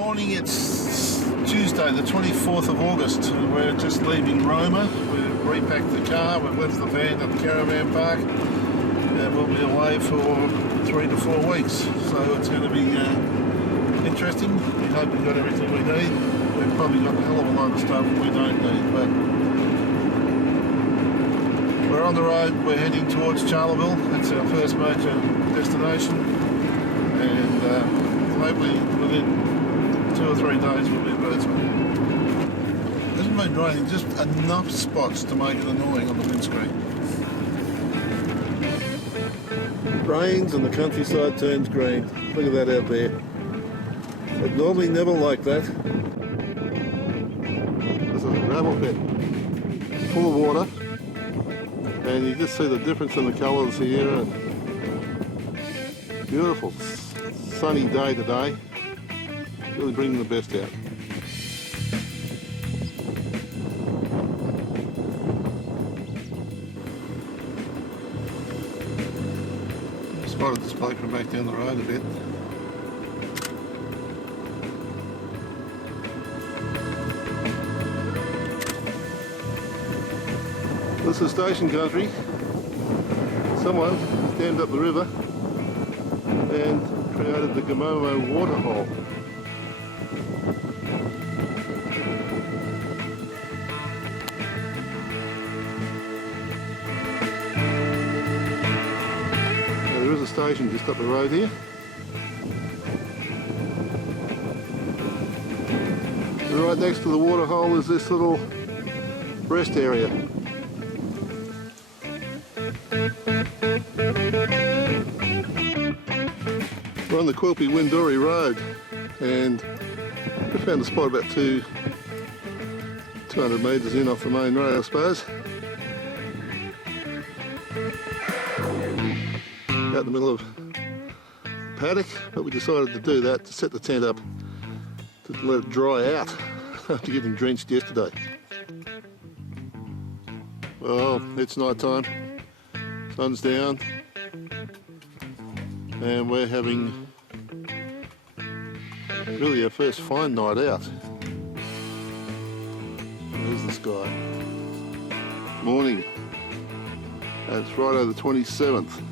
Morning, it's Tuesday the 24th of August. We're just leaving Roma. We've repacked the car, we've left the van at the caravan park, and we'll be away for 3 to 4 weeks. So it's going to be interesting. We hope we've got everything we need. We've probably got a hell of a lot of stuff we don't need, but we're on the road. We're heading towards Charleville. That's our first major destination, and hopefully within 2 or 3 days we'll be at Birdsville. It hasn't been raining, just enough spots to make it annoying on the windscreen. It rains and the countryside turns green. Look at that out there. It's normally never like that. There's a gravel pit full of water, and you just see the difference in the colours here. And beautiful sunny day today. Really bringing the best out. Spotted this bloke from back down the road a bit. This is station country. Someone dammed up the river and created the Gamomo waterhole. There is a station just up the road here. And right next to the waterhole is this little rest area. We're on the Quilpie Bedourie road, and we found a spot about 200 metres in off the main road, I suppose. Out in the middle of the paddock, but we decided to do that, to set the tent up, to let it dry out after getting drenched yesterday. Well, it's night time, sun's down, and we're having really our first fine night out. There's the sky. Morning. And it's Friday the 27th.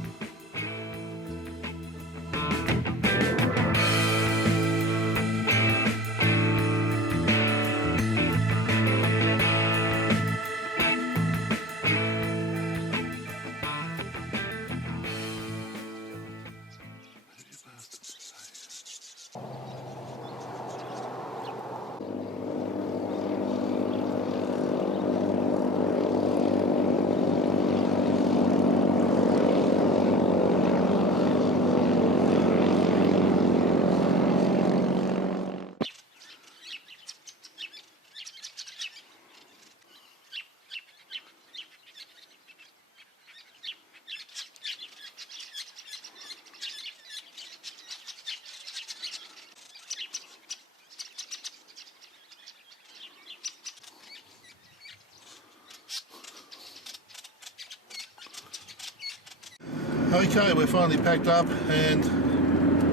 Okay, we're finally packed up and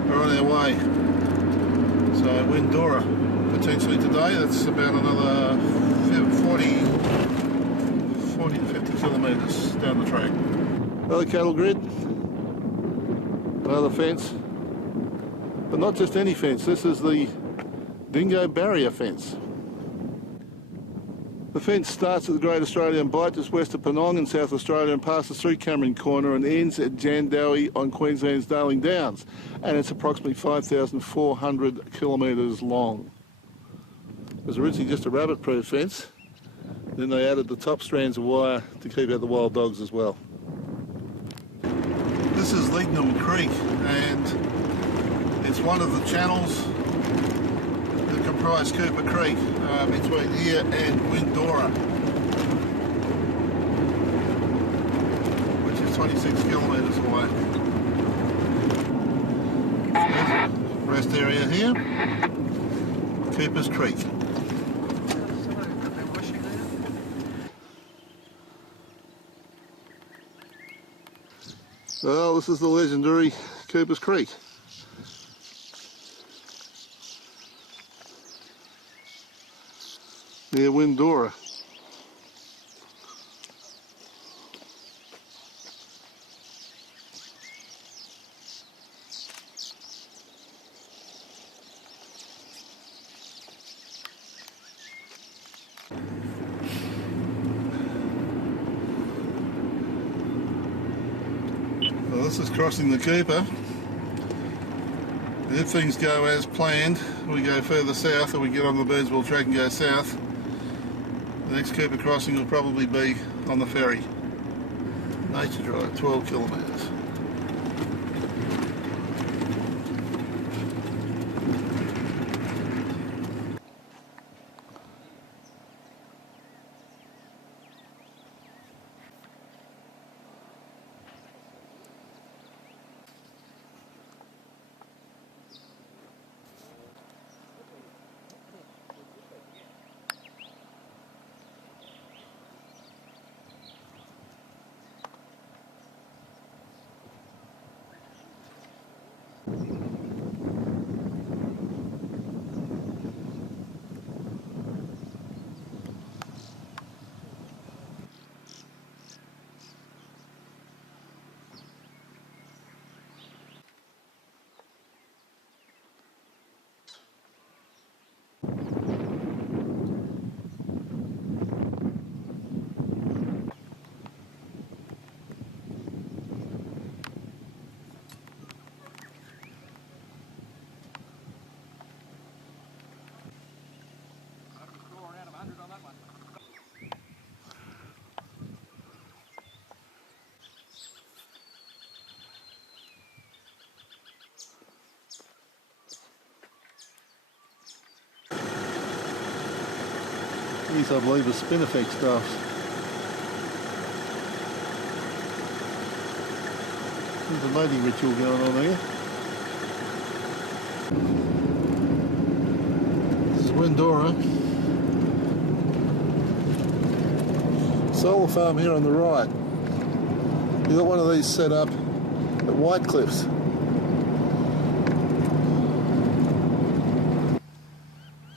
we're on our way. So Windorah potentially today. That's about another 40 to 50 kilometres down the track. Another cattle grid, another fence, but not just any fence. This is the dingo barrier fence. The fence starts at the Great Australian Bight just west of Penong in South Australia and passes through Cameron Corner and ends at Bedourie on Queensland's Darling Downs, and it's approximately 5,400 kilometres long. It was originally just a rabbit-proof fence, then they added the top strands of wire to keep out the wild dogs as well. This is Lignum Creek, and it's one of the channels that comprise Cooper Creek between here and Windorah, which is 26 kilometres away. Rest area here, Cooper's Creek. Well, this is the legendary Cooper's Creek. near Windorah. Well, this is crossing the Cooper. If things go as planned, we go further south, or we get on the Birdsville Track and go south. The next Cooper crossing will probably be on the ferry. Nature Drive, 12 kilometres. These, I believe, are spinifex graphs. There's a mating ritual going on here. This is Windorah. Solar farm here on the right. You've got one of these set up at White Cliffs.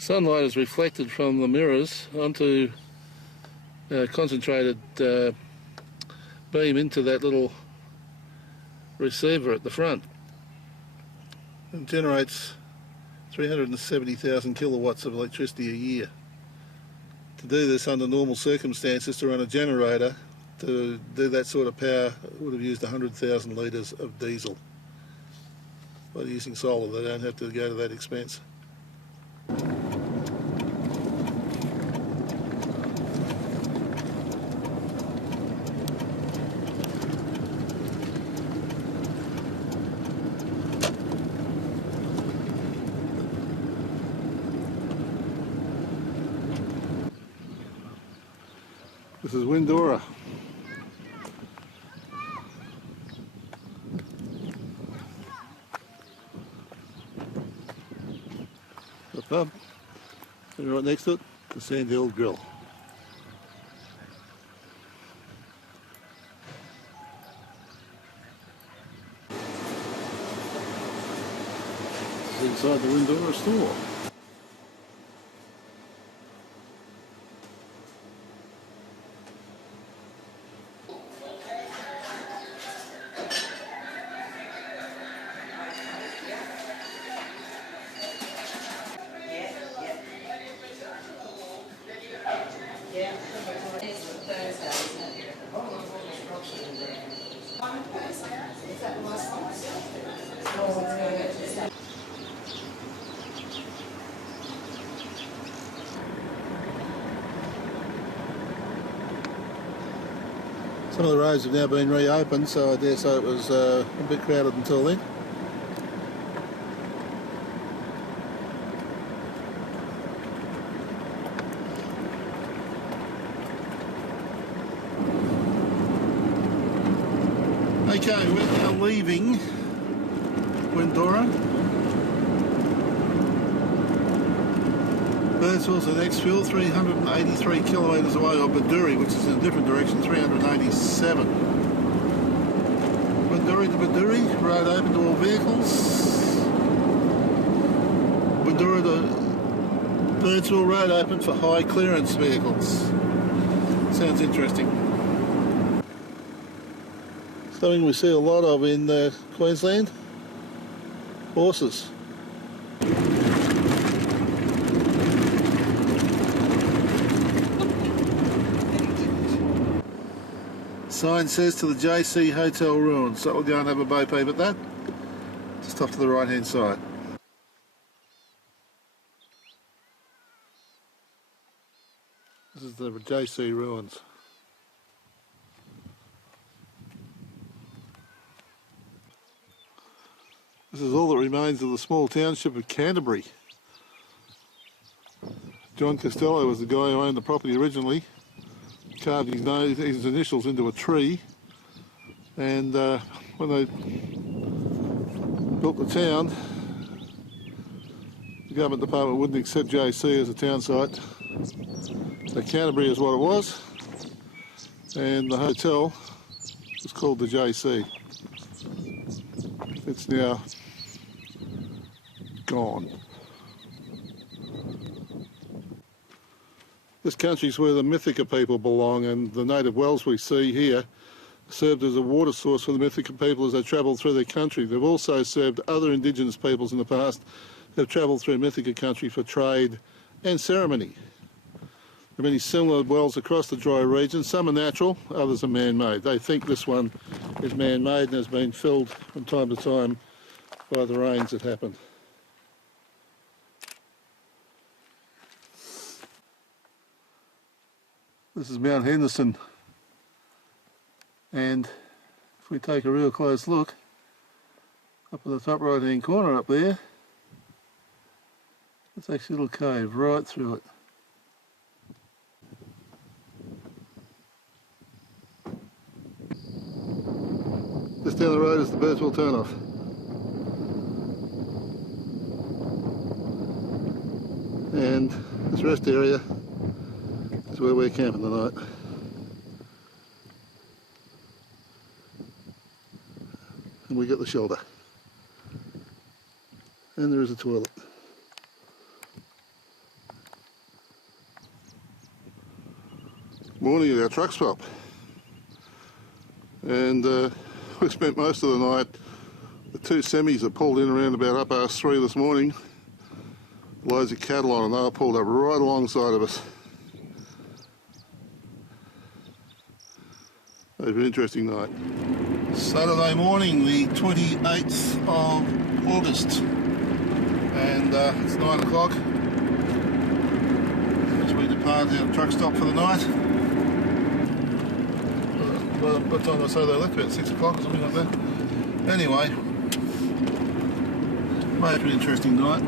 Sunlight is reflected from the mirrors onto concentrated beam into that little receiver at the front. It generates 370,000 kilowatts of electricity a year. To do this under normal circumstances, to run a generator, to do that sort of power, would have used 100,000 litres of diesel. By using solar, they don't have to go to that expense. This is Windorah. The pub, and right next to it, the Sandhill Grill. This is inside the Windorah store. Some of the roads have now been reopened, so I dare say it was a bit crowded until then. Okay, we're now leaving Windorah. Birdsville's the next field, 383 kilometres away, or Bedourie, which is in a different direction, 387. Windorah to Bedourie, road open to all vehicles. Windorah to Birdsville Road open for high clearance vehicles. Sounds interesting. Something we see a lot of in Queensland, horses. Sign says to the JC Hotel ruins, so we'll go and have a bow peep at that. Just off to the right hand side. This is the JC ruins. This is all that remains of the small township of Canterbury. John Costello was the guy who owned the property originally. Carved his initials into a tree, and when they built the town, the government department wouldn't accept JC as a town site, so Canterbury is what it was, and the hotel was called the JC. It's now gone. This country is where the Mythica people belong, and the native wells we see here served as a water source for the Mythica people as they travelled through their country. They've also served other indigenous peoples in the past who have travelled through Mythica country for trade and ceremony. There are many similar wells across the dry region. Some are natural, others are man-made. They think this one is man-made and has been filled from time to time by the rains that happen. This is Mount Henderson, and if we take a real close look up in the top right hand corner up there, it's actually a little cave right through it. Just down the road is the Birdsville turnoff. And this rest area is where we're camping tonight. And we get the shelter. And there is a toilet. Morning at our truck stop. And we spent most of the night, the two semis that pulled in around about 3:30 this morning, loads of cattle on, and they were pulled up right alongside of us. It was an interesting night. Saturday morning, the 28th of August, and it's 9 o'clock as we depart our truck stop for the night. What time did I say they left? About 6 o'clock or something like that. Anyway, may have been an interesting night.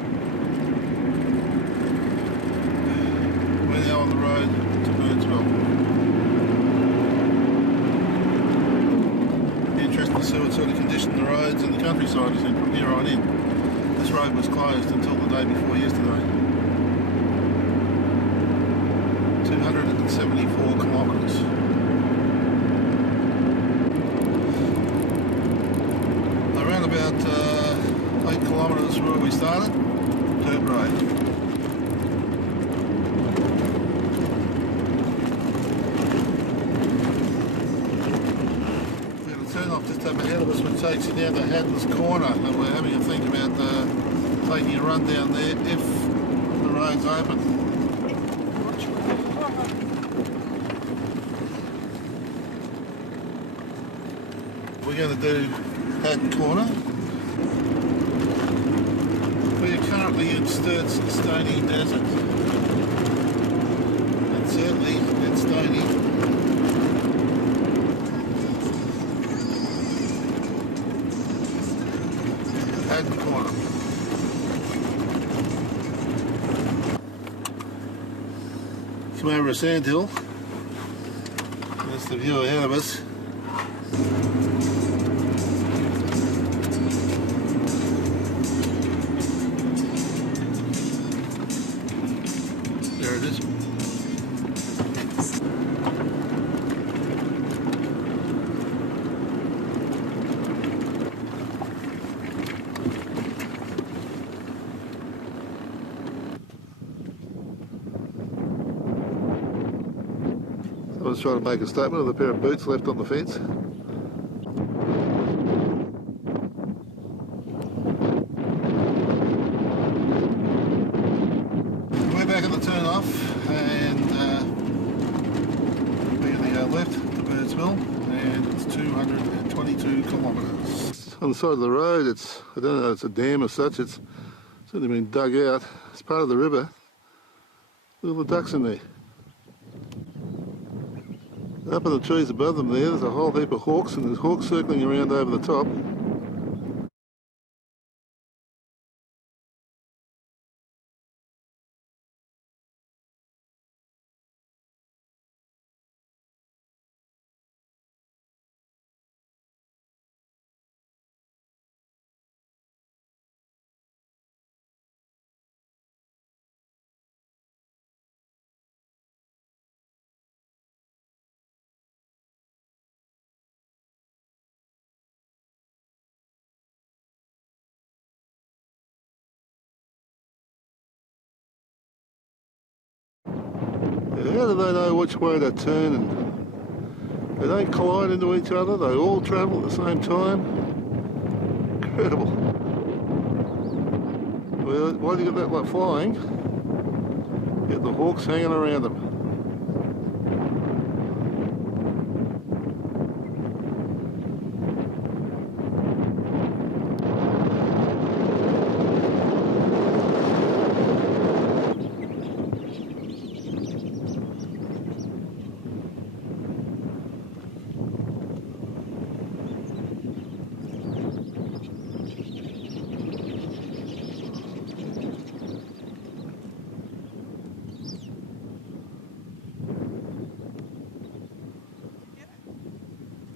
We're now on the road to Birdsville. Interesting to see what sort of condition the roads and the countryside is in from here on in. This road was closed until the day before yesterday. 274 kilometres. Around about 8 kilometres from where we started, dirt road. Just up ahead of us, which takes you down to Haddon's Corner, and we're having a think about taking a run down there if the road's open. We're going to do Haddon Corner. We are currently in Strzelecki Desert, and certainly it's stony. Corner. Come over a sandhill. That's the view ahead of us. There it is. was trying to make a statement with a pair of boots left on the fence. We're back at the turn off and we're going to go left to Birdsville, and it's 222 kilometres. On the side of the road, it's, I don't know, it's a dam as such, it's certainly been dug out. It's part of the river. Look at the ducks in there. Up in the trees above them there's a whole heap of hawks, and there's hawks circling around over the top. How do they know which way to turn, and they don't collide into each other, they all travel at the same time? Incredible. Well, why do you get that lot flying? You get the hawks hanging around them.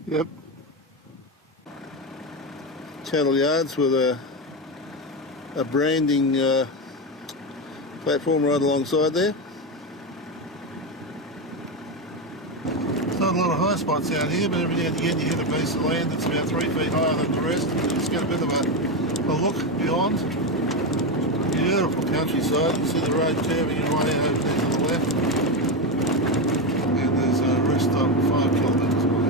Yep. Cattle yards with a branding platform right alongside there. There's not a lot of high spots out here, but every now and again you hit a piece of land that's about 3 feet higher than the rest. It's got a bit of a look beyond. Beautiful countryside. You see the road curving away over there to the left. And there's a rest stop 5 kilometres away.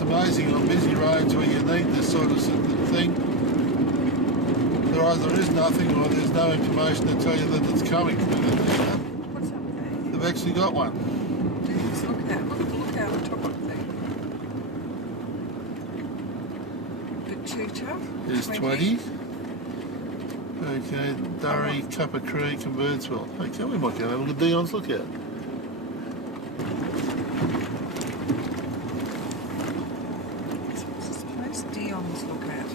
Amazing on busy roads where you need this sort of thing. There either is nothing or there's no information to tell you that it's coming. What's up there? They've actually got one. Jeez, look at that. Look out the top of the thing. Batuta. There's 20. Okay, Bedourie, Cuppa Creek and Birdsville. Okay, we might go have a look at Dion's lookout. Dion's lookout.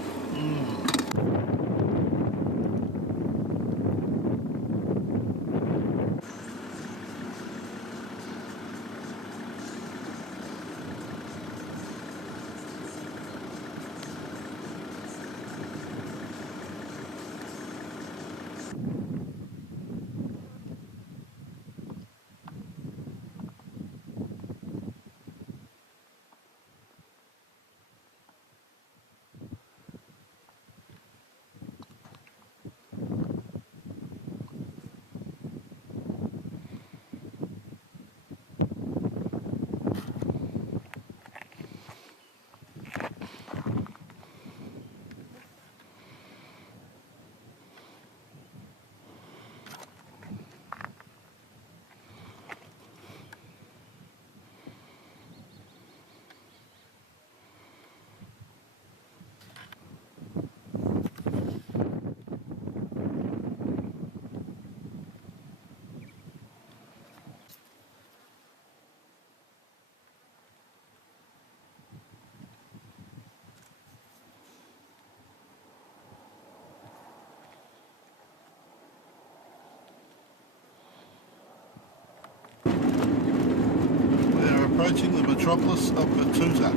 Approaching the metropolis of Batuta.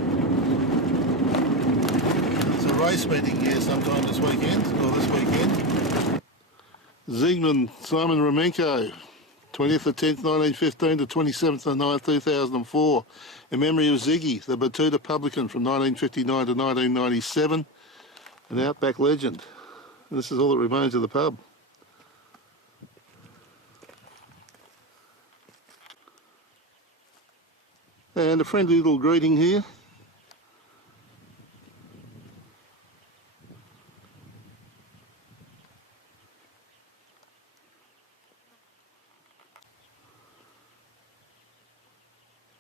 There's a race meeting here sometime this weekend, or this weekend. Zygmunt Simon Ramenko, 20th of 10th 1915 to 27th of 9th 2004, in memory of Ziggy, the Batuta publican from 1959 to 1997, an outback legend. And this is all that remains of the pub. And a friendly little greeting here.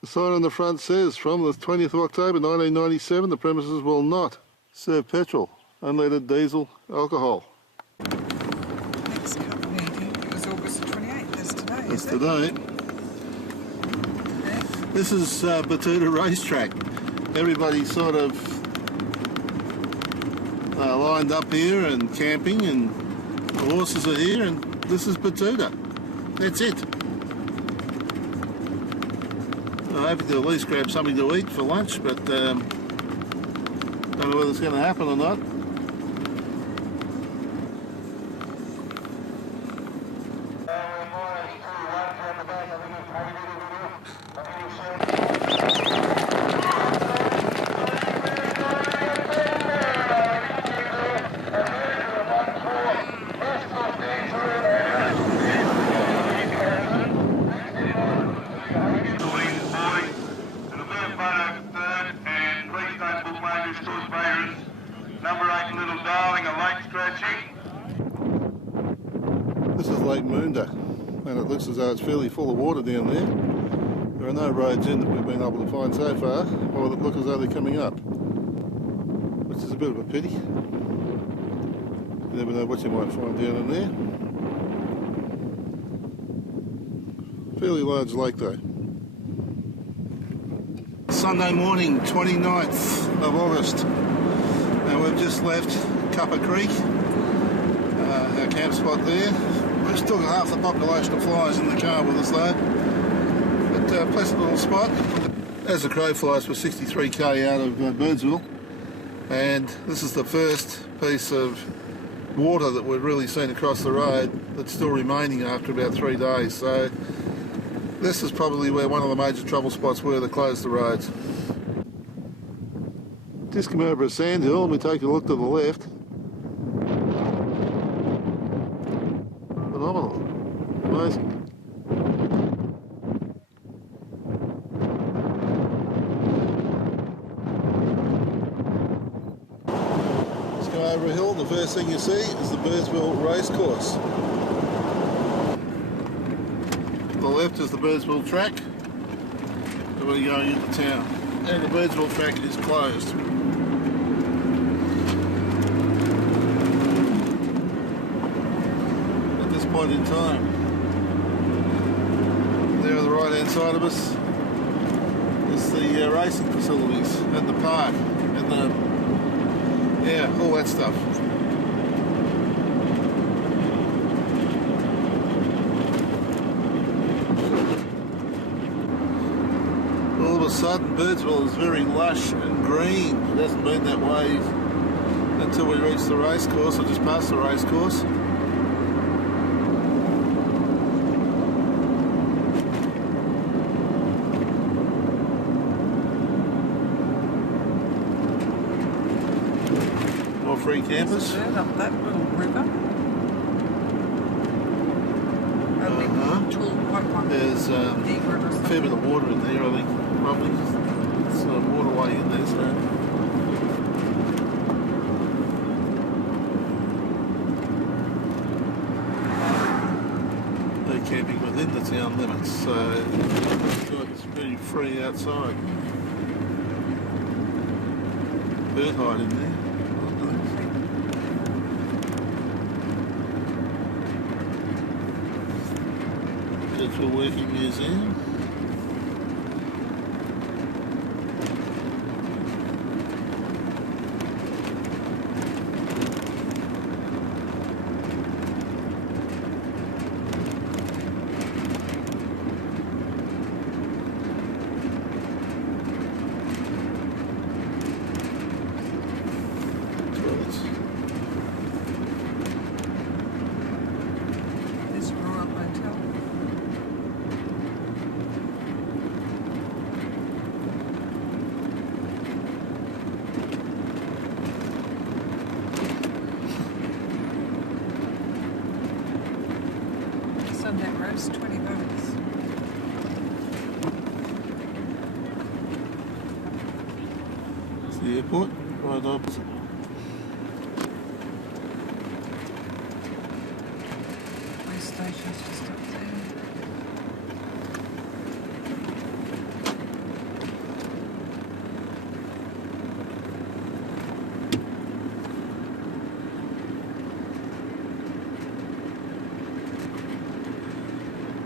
The sign on the front says, from the 20th of October 1997, the premises will not serve petrol, unleaded diesel, alcohol. Next cup meeting is August 28th. That's today, That's is it? today. Okay. This is Bedourie Racetrack. Everybody sort of lined up here and camping, and the horses are here, and this is Bedourie. That's it. I'm hoping to at least grab something to eat for lunch, but don't know whether it's going to happen or not. This is Lake Mungerannie, and it looks as though it's fairly full of water down there. There are no roads in that we've been able to find so far, or that look as though they're coming up, which is a bit of a pity. You never know what you might find down in there. Fairly large lake though. Sunday morning, 29th of August, and we've just left Cuppa Creek, our camp spot there. We've still got half the population of flies in the car with us though, but pleasant little spot. As the crow flies, we're 63k out of Birdsville, and this is the first piece of water that we've really seen across the road that's still remaining after about 3 days. So this is probably where one of the major trouble spots were that closed the roads. Just come over a sand hill and we take a look to the left. Phenomenal. Amazing. Let's go over a hill. The first thing you see is the Birdsville Racecourse. To the left is the Birdsville Track. So we're going into town. And the Birdsville Track is closed. Point in time. There on the right hand side of us is the racing facilities and the park and all that stuff. All of a sudden Birdsville is very lush and green. It hasn't been that way until we reach the racecourse, or just past the racecourse. Free campers. Up that little river. There's a fair bit of water in there, I think. Probably. It's a waterway in there, so. They're camping within the town limits, so it's very free outside. Bird hide in there. Birdsville Working Museum. This Royal Hotel. Sunday roast, $20. the airport, right opposite. Police station's just up there.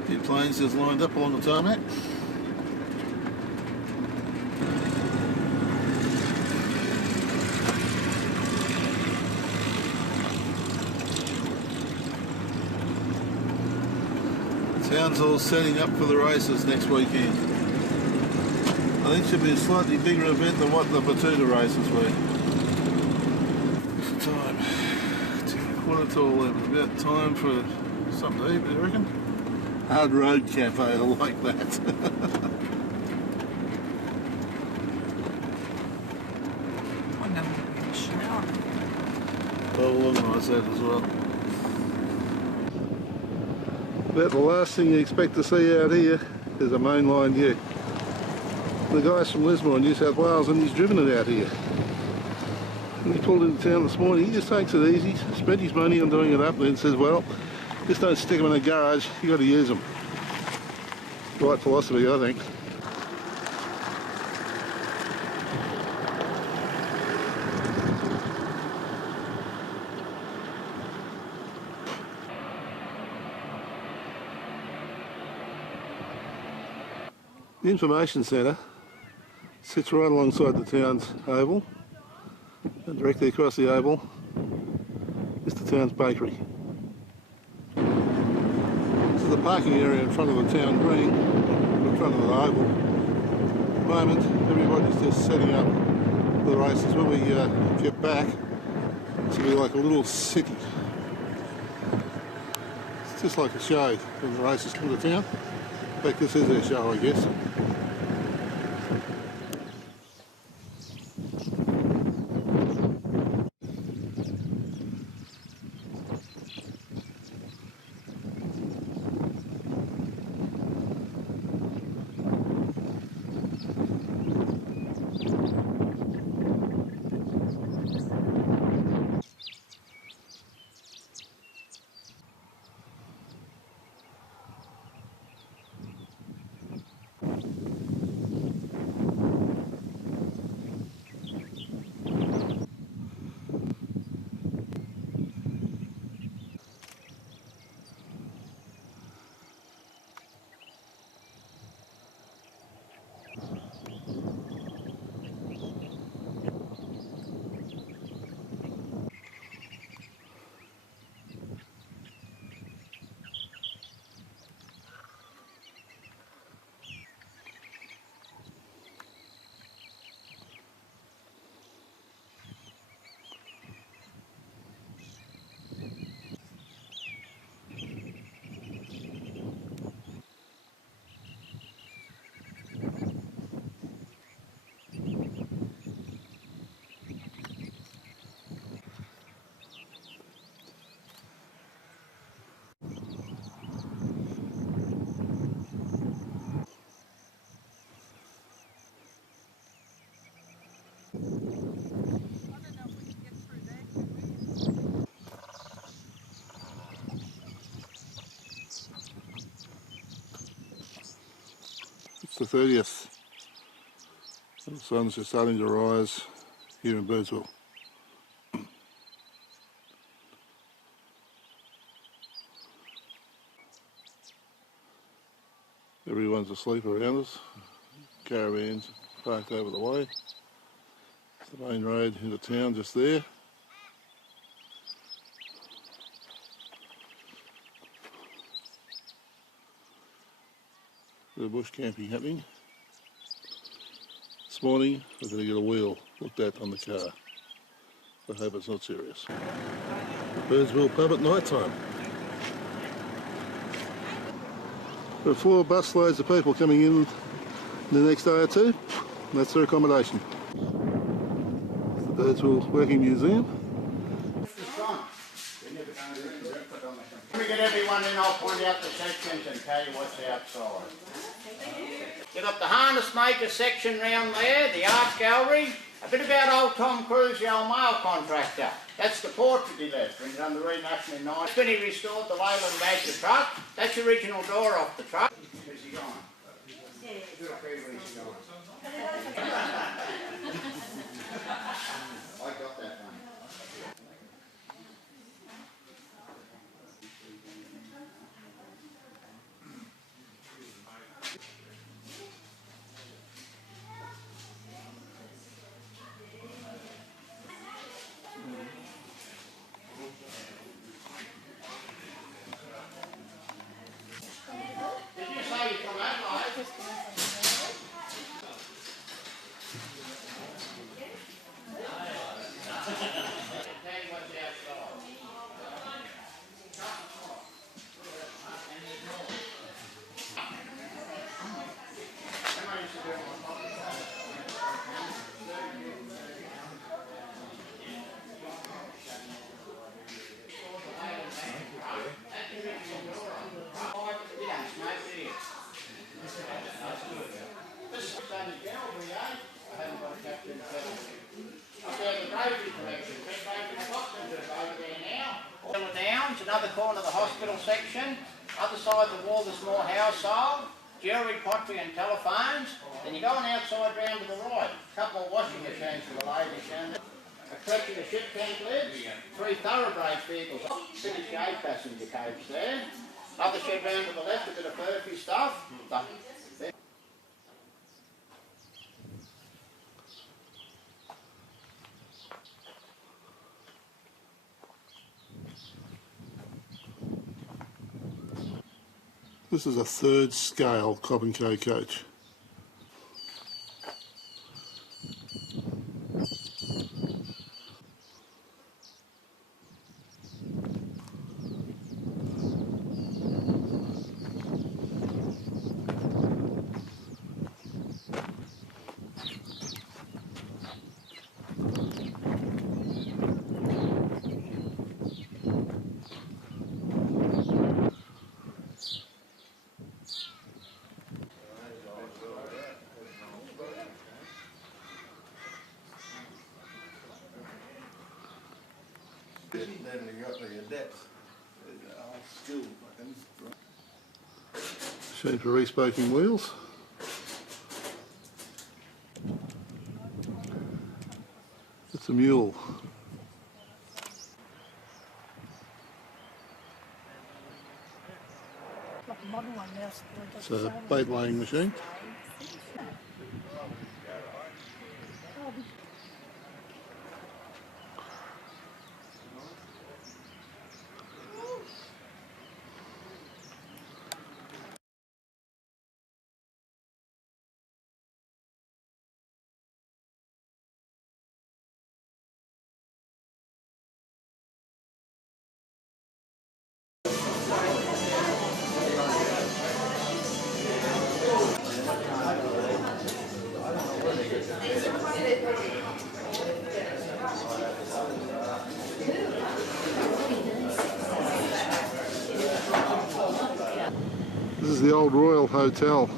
The planes just lined up along the tarmac. The town's all setting up for the races next weekend. I think it should be a slightly bigger event than what the Batuta races were. What's the time? 11:15. About time for something to eat, do you reckon? Hard Road Cafe, I like that. I never get in the shower. I'll organise that as well. About the last thing you expect to see out here is a mainline ute. The guy's from Lismore, New South Wales, and he's driven it out here. And he pulled into town this morning. He just takes it easy, spent his money on doing it up, and then says, well, just don't stick them in a garage, you got to use them. Right philosophy, I think. The information centre sits right alongside the town's oval, and directly across the oval is the town's bakery. This is the parking area in front of the town green, in front of the oval. At the moment, everybody's just setting up for the races. When we get back, it's going to be like a little city. It's just like a show when the races come to town. In fact, this is their show, I guess. It's the 30th, and the sun's just starting to rise here in Birdsville. Everyone's asleep around us. Caravans parked over the way. It's the main road into town just there. Bit of bush camping happening. This morning we're going to get a wheel looked at on the car. I hope it's not serious. The Birdsville pub at night time. There are 4 busloads of people coming in the next day or two. That's their accommodation. It's the Birdsville Working Museum. Let me get everyone in, I'll point out the sections and tell you what's outside. You've got the harness maker section round there, the art gallery, A bit about old Tom Cruise, the old mail contractor. That's the portrait he left when he done the reenactment in 9. When he restored the Leyland Badger truck, that's the original door off the truck. Is he gone? Little Peter, is he gone? I got that one. Did you say you're from Adelaide? Another corner of the hospital section. Other side of the wall there's more household, jewellery, pottery and telephones. Then you're going outside round to the right. A couple of washing machines for the ladies down there. A collection of ship tank lids, 3 thoroughbred vehicles. Finished 8 passenger coach there. Other shed round to the left, a bit of Quilpie stuff. This is a 3rd scale Cobb & Co coach. Shape for re-spoking wheels. It's a mule. It's a bait laying machine. This is the old Royal Hotel.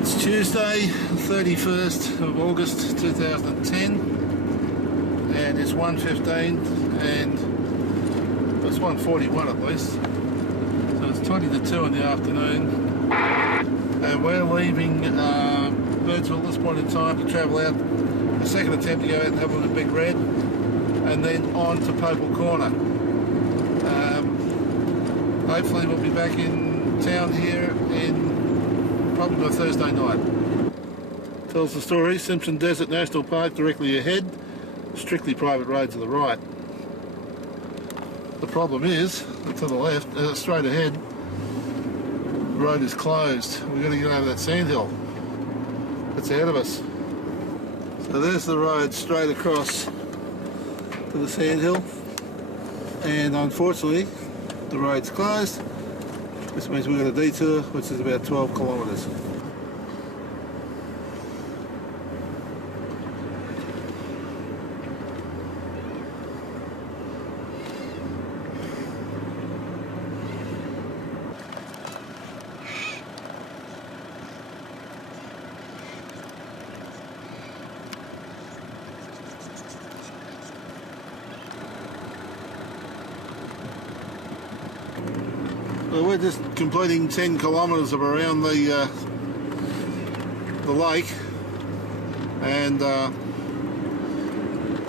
It's Tuesday, 31st of August 2010, and it's 1:15 and it's 1:41 at least, so it's 20 to 2 in the afternoon, and we're leaving Birdsville at this point in time to travel out, a second attempt to go out and have a look at Big Red, and then on to Poeppel Corner. Hopefully we'll be back in town here in probably by Thursday night. Tells the story, Simpson Desert National Park directly ahead, strictly private road to the right. The problem is, to the left, straight ahead, the road is closed. We've got to get over that sandhill that's ahead of us. So there's the road straight across to the sandhill, and unfortunately the road's closed. This means we've got a detour which is about 12 kilometres. Well, we're just completing 10 kilometres of around the lake, and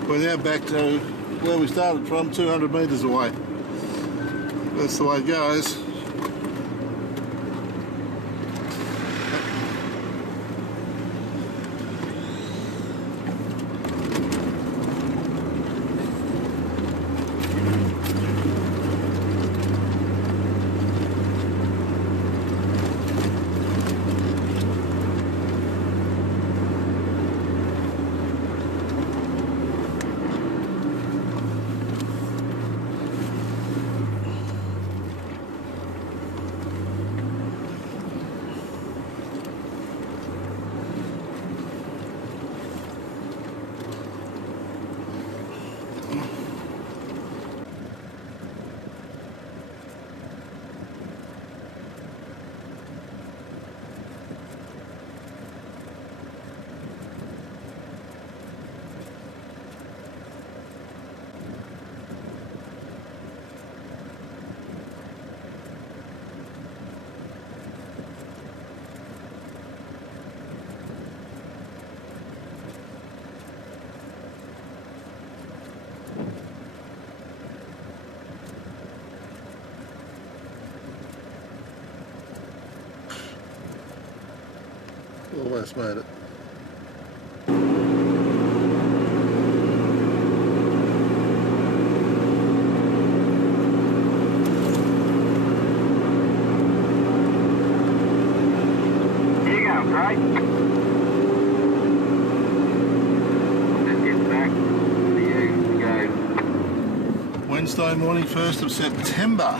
we're now back to where we started from, 200 metres away. That's the way it goes. Almost made it. Here you go, right? Just get back to you. Go. Wednesday morning, 1st of September.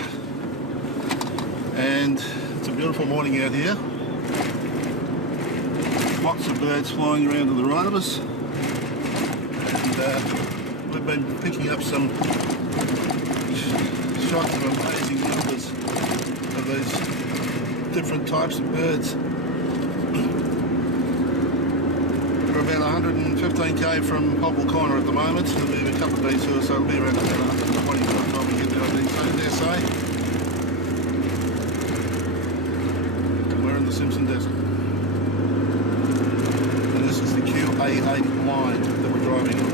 And it's a beautiful morning out here. Lots of birds flying around to the right of us, and we've been picking up some shots of amazing numbers of these different types of birds. We're about 115k from Poeppel Corner at the moment. There'll be a couple of detours, so it'll be around about 120 by the time we get there, I think. So dare say. And we're in the Simpson Desert. This is the QA8 line that we're driving on.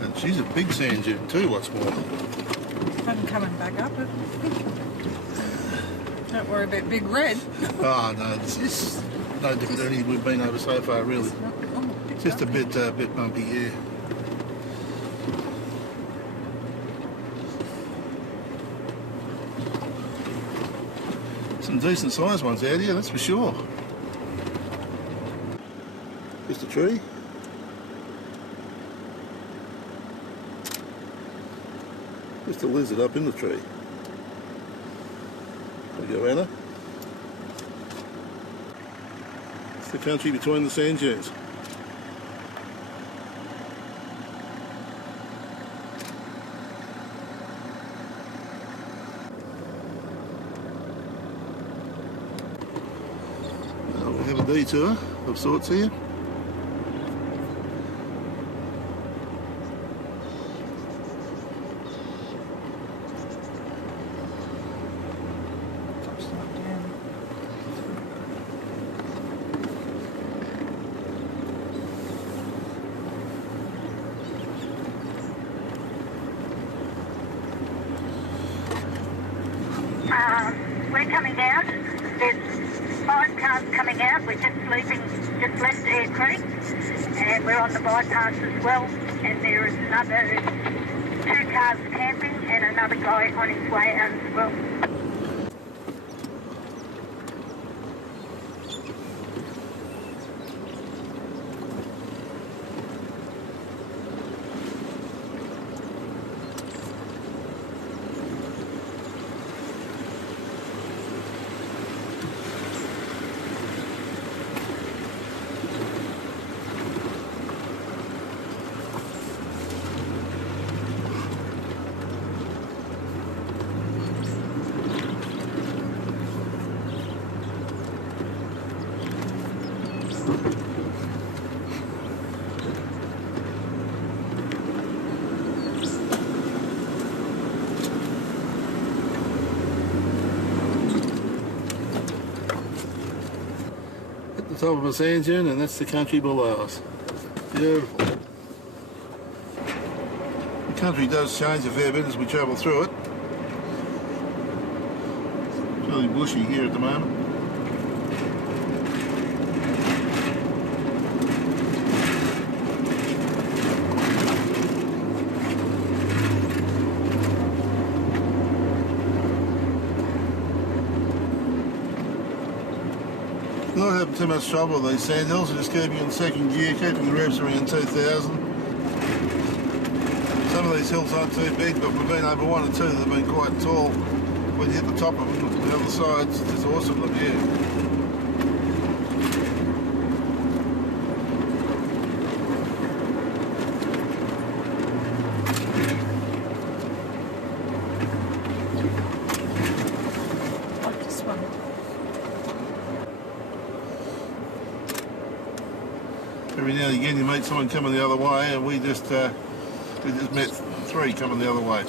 And she's a big sand dune too, what's more. I'm coming back up. Don't worry about Big Red. Oh no, it's no different than any we've been over so far, really. Just a bit bumpy, yeah. Some decent sized ones out here, that's for sure. Just a tree. Just a lizard up in the tree. There you go, Anna. It's the country between the sand dunes. We have a detour of sorts here. We're coming out. There's 5 cars coming out. We're just left Air Creek, and we're on the bypass as well. And there is another 2 cars camping and another guy on his way out as well. top of a sand dune, and that's the country below us. Beautiful. The country does change a fair bit as we travel through it. It's really bushy here at the moment. Not having too much trouble with these sand hills, just keeping in second gear, keeping the revs around 2000. Some of these hills aren't too big, but we've been over one or two that have been quite tall. When you hit the top of them, look at the other side, it's just awesome look here. Like this one. Every now and again you meet someone coming the other way, and we just met three coming the other way.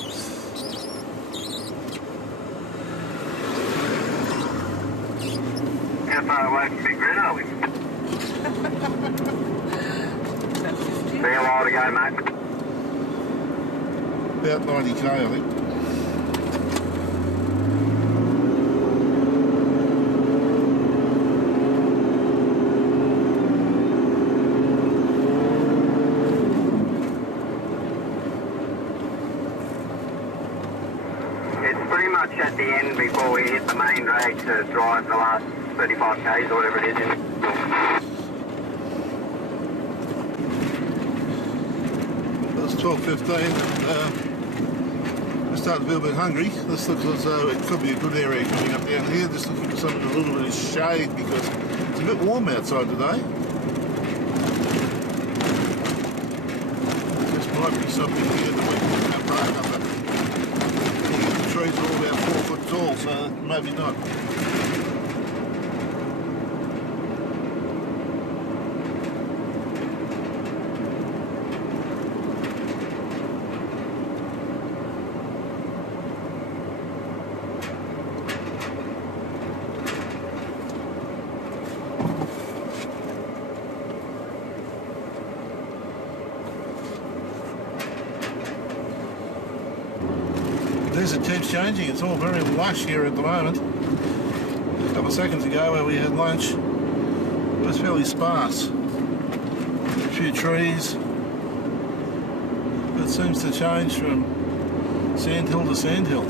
How far away from Big Red are we? About 50. Be a while to go, mate. About 90k, I think. It's pretty much at the end before we hit the main drag to drive the last 35 k's or whatever it is. It's 12:15 and we're starting to feel a bit hungry. This looks as though it could be a good area coming up down here. Just looking for something a little bit of shade because it's a bit warm outside today. This might be something here that we can park under. The trees are all about 4 foot tall, so maybe not. Desert keeps changing. It's all very lush here at the moment. A couple of seconds ago where we had lunch, it was fairly sparse. A few trees. It seems to change from sandhill to sandhill.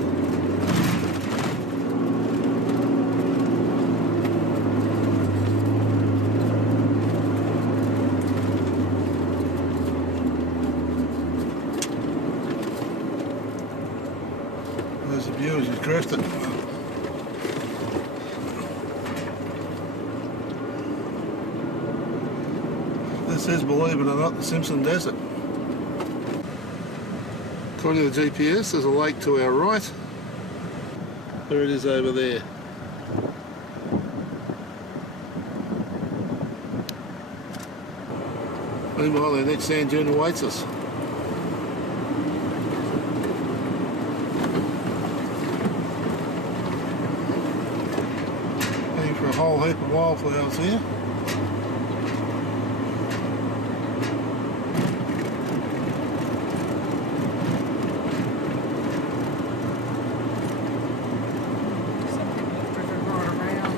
There's the view as you crest it. This is, believe it or not, the Simpson Desert. According to the GPS, there's a lake to our right. There it is over there. Meanwhile, the next sand dune awaits us. For a whole heap of wildflowers here. Some people have driven right around.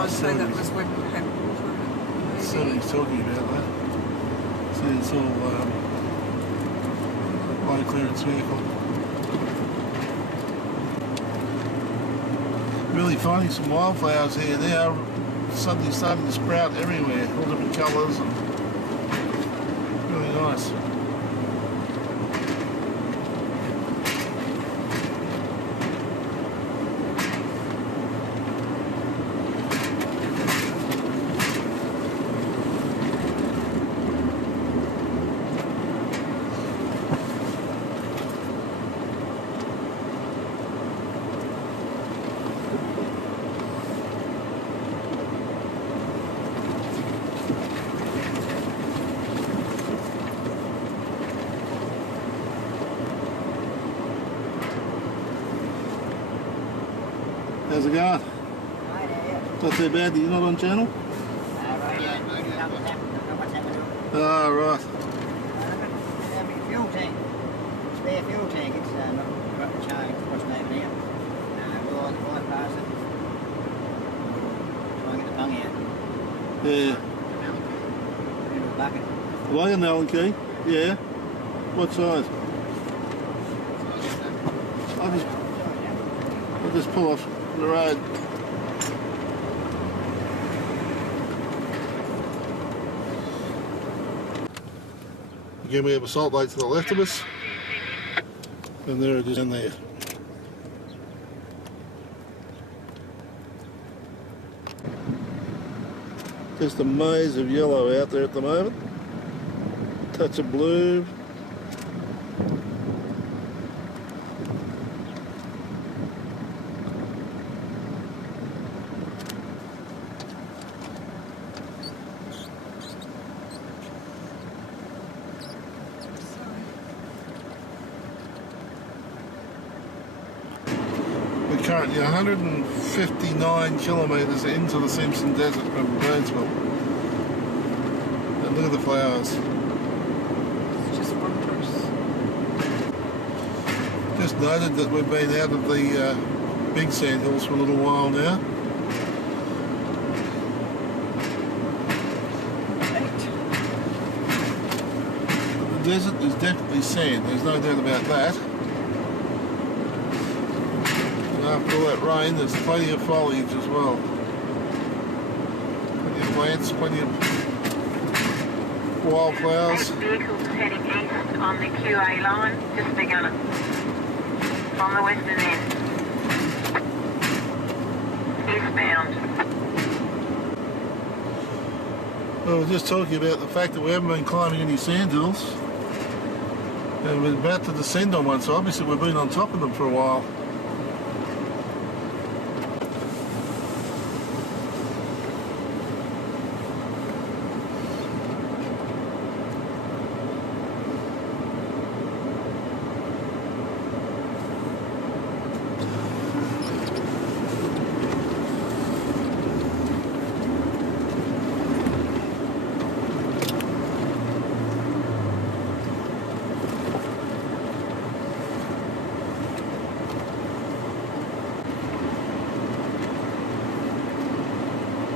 I'd say that was when we had water. Somebody's talking about that. See, it's all low clearance vehicle. Really finding some wildflowers here. They are suddenly starting to sprout everywhere, all different colours, and really nice. How's it going? Hi there. Not too bad that you're not on channel? Ah, right. Fuel tank. Spare fuel tank. It's not got to change. What's the name here? We'll on the right past it. Try and get the bung out. Yeah. Into a bucket. Like an Allen key? Yeah. What size? I'll just pull off the road. Again, we have a salt lake to the left of us, and there it is in there. Just a maze of yellow out there at the moment. Touch of blue. We're currently 159 kilometres into the Simpson Desert from Birdsville. And look at the flowers. It's just wondrous. Just noted that we've been out of the big sandhills for a little while now. The desert is definitely sand, there's no doubt about that. After all that rain, there's plenty of foliage as well. Plenty of plants, plenty of wildflowers. Vehicles heading east on the QA line, just begun it. From the western end. Eastbound. Well, we're just talking about the fact that we haven't been climbing any sandhills. And we're about to descend on one, so obviously we've been on top of them for a while.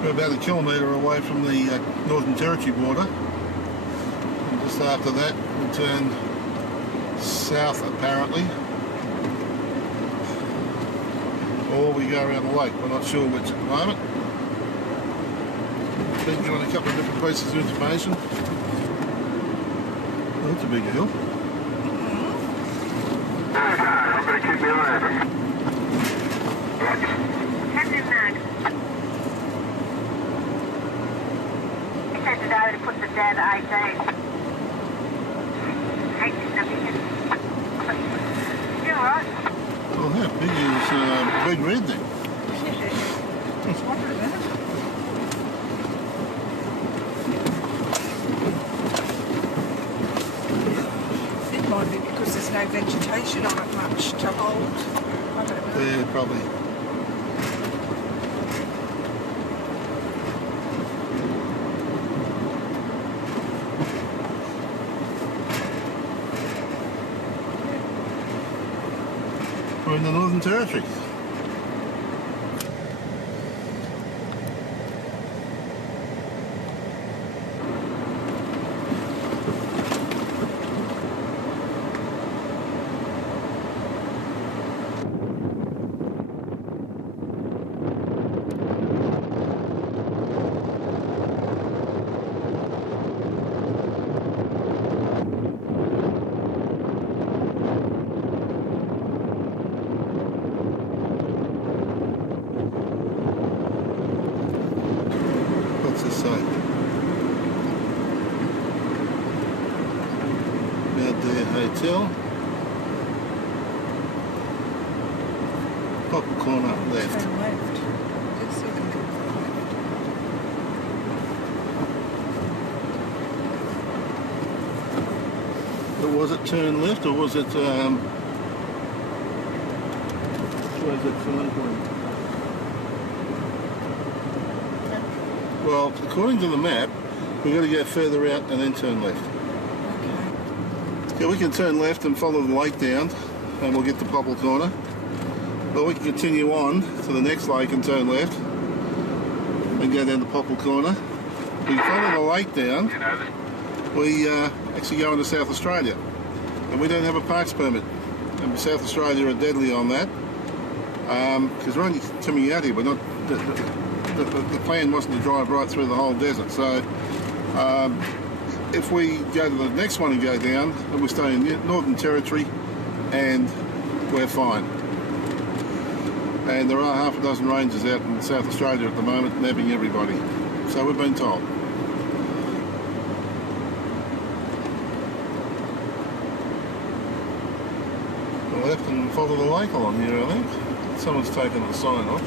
We're about a kilometre away from the Northern Territory border. And just after that, we turn south apparently. Or we go around the lake. We're not sure which at the moment. Been on a couple of different pieces of information. Oh, that's a big hill. I'm going to keep me on it. Captain Mag. He said today to put the dad at 18. 18 Innaminka. You alright? Well, how big is Big Red then? Just wondering, isn't it? It might be because there's no vegetation on it much to hold. I don't know. Yeah, probably. We're in the Northern Territory. What's this say? Birdsville Hotel. Poeppel Corner left. Turn left. Just so you can go left. But was it turn left or was it where's that sign point? Well, according to the map, we've got to go further out and then turn left. Okay. Yeah, we can turn left and follow the lake down and we'll get to Poeppel Corner. Or we can continue on to the next lake and turn left and go down to Poeppel Corner. We follow the lake down, we actually go into South Australia. And we don't have a parks permit. And South Australia are deadly on that. Because we're only coming out here, we're not... The plan wasn't to drive right through the whole desert. So if we go to the next one and go down, then we stay in the Northern Territory and we're fine. And there are half a dozen rangers out in South Australia at the moment nabbing everybody. So we've been told. We'll left and follow the lake along here, I think. Someone's taken the sign off.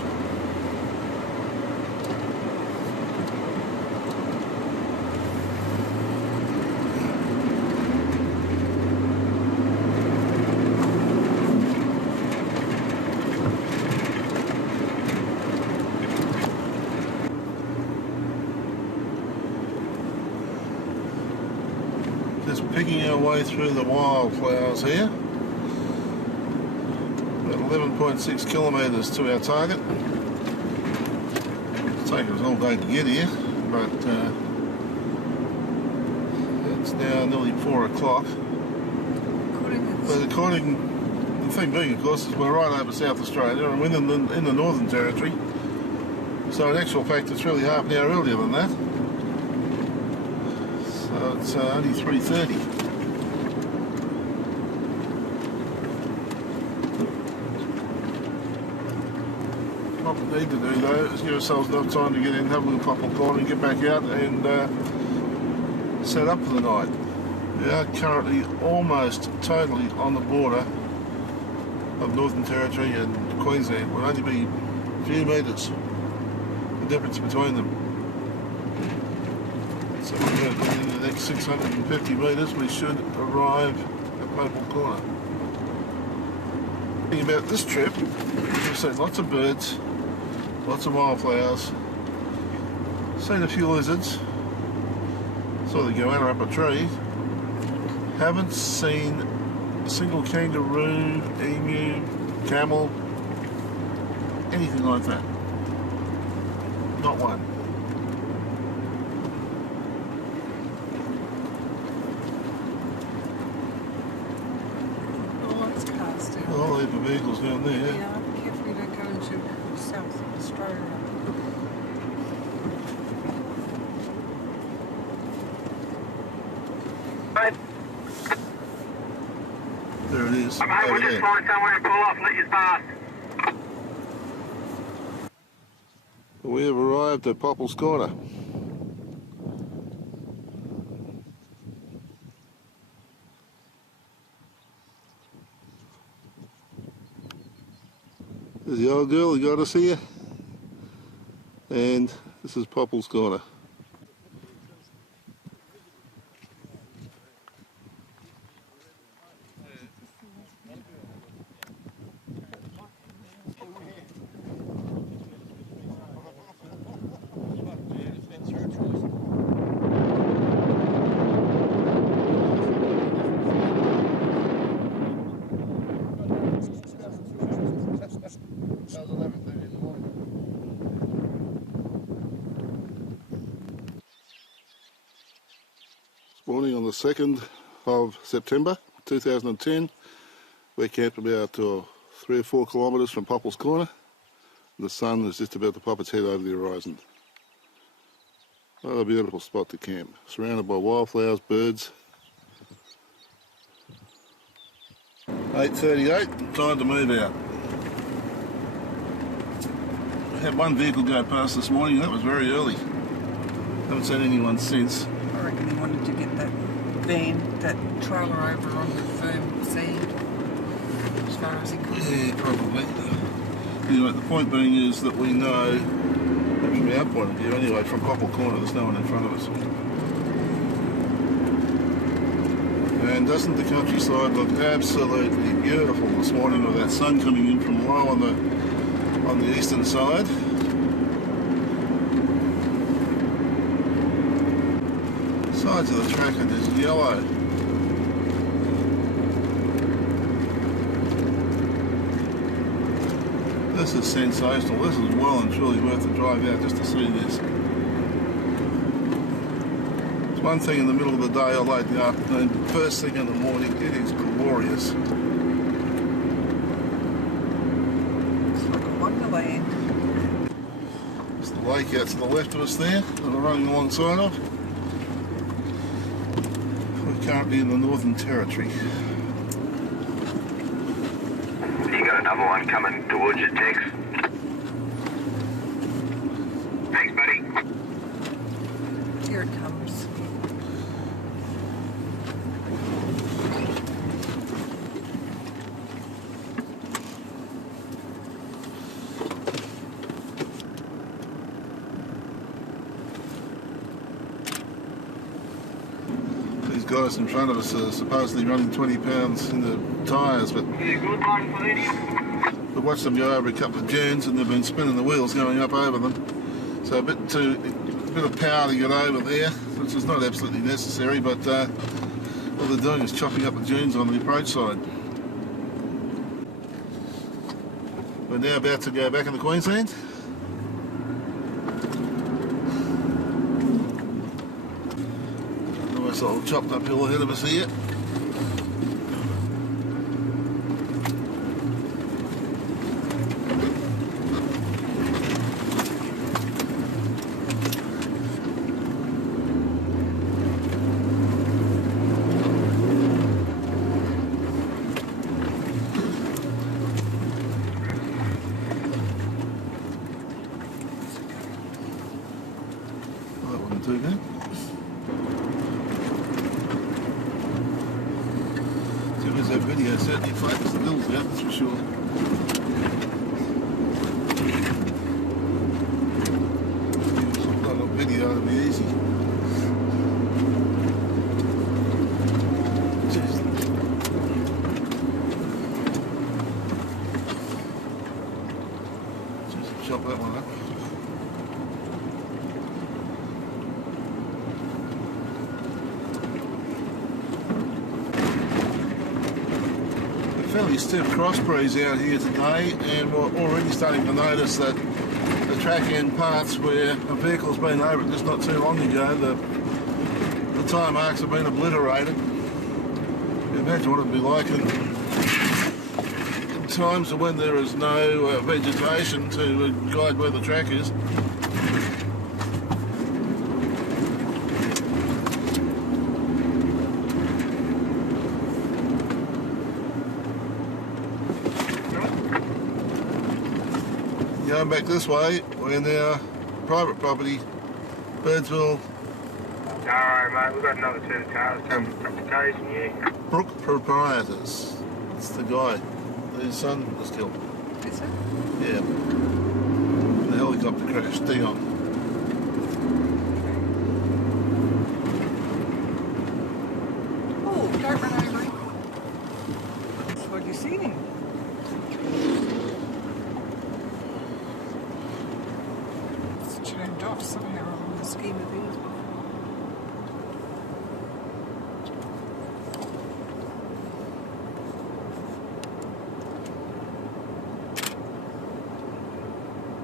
Just picking our way through the wildflowers here. About 11.6 kilometres to our target. It's taken us all day to get here, but it's now nearly 4 o'clock. The thing being, of course, is we're right over South Australia and we're in the Northern Territory. So in actual fact, it's really half an hour earlier than that. So it's only 3:30. What we need to do though is give ourselves enough time to get in, have a little Poeppel Corner and get back out and set up for the night. We are currently almost totally on the border of Northern Territory and Queensland. We'll only be a few metres, the difference between them. So in the next 650 metres we should arrive at Poeppel Corner. Thinking about this trip, we've seen lots of birds, lots of wildflowers, seen a few lizards, saw the goanna up a tree, haven't seen a single kangaroo, emu, camel, anything like that. Not one. All the vehicles down there. Yeah, careful you don't go into South Australia. There it is. Mate, over we'll just there. find somewhere to pull off and let you pass. We have arrived at Poeppel's Corner. There's the old girl who got us here, and this is Poeppel's Corner. Morning on the 2nd of September 2010. We're camped about 3 or 4 kilometres from Poeppel's Corner. The sun is just about to pop its head over the horizon. What a beautiful spot to camp, surrounded by wildflowers, birds. 8:38, time to move out. We had one vehicle go past this morning, that was very early. Haven't seen anyone since. I reckon he wanted to get that van, that trailer over on the firm sand as far as he could. Yeah, probably. Anyway, the point being is that we know, from our point of view anyway, from Poeppel Corner there's no one in front of us. And doesn't the countryside look absolutely beautiful this morning with that sun coming in from low on the eastern side? Sides of the track are just yellow. This is sensational. This is well and truly worth the drive out just to see this. It's one thing in the middle of the day or late in the afternoon, but first thing in the morning, it is glorious. It's like a wonderland. There's the lake out to the left of us there that we're running alongside of. We're currently in the Northern Territory. You got another one coming towards you, Tex. Thanks, buddy. Here it comes. These guys in front of us are supposedly running 20 pounds in the tyres, but You good one for lady? we watched them go over a couple of dunes and they've been spinning the wheels going up over them. So a bit of power to get over there, which is not absolutely necessary, but all they're doing is chopping up the dunes on the approach side. We're now about to go back into Queensland. Nice little chopped up hill ahead of us here. That wouldn't do that. As soon as that video certainly focused the hills out, that's for sure. If I've got a video, it'll be easy. Jeez. Just chop that one up. Fairly stiff crossbreeze out here today, and we're already starting to notice that the track end parts where a vehicle's been over it just not too long ago, the tyre marks have been obliterated. You imagine what it'd be like in times when there is no vegetation to guide where the track is. Going back this way, we're in our private property, Birdsville Alright, mate, we've got another set of cars coming from the case in here. Brook Proprietors. It's the guy whose son was killed. Is it? Yeah. The helicopter crash, Dion. Oh, don't run over him. That's what you're seeing. It's turned off somehow on the scheme of things.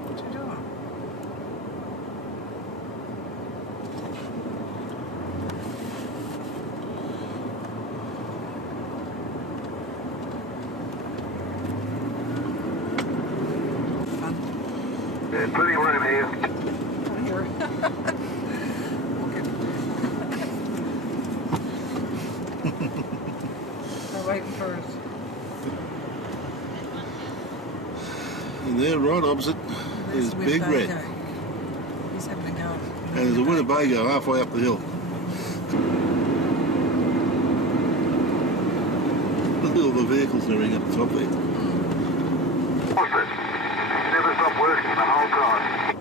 What you doing? Fun. There's plenty of room here. Here. They're waiting for us. And there, right opposite, is Big Red. He's having a go. And there's a Winnebago halfway up the hill. Look at all the vehicles nearing up the top there. What's it? Never stopped working the whole time.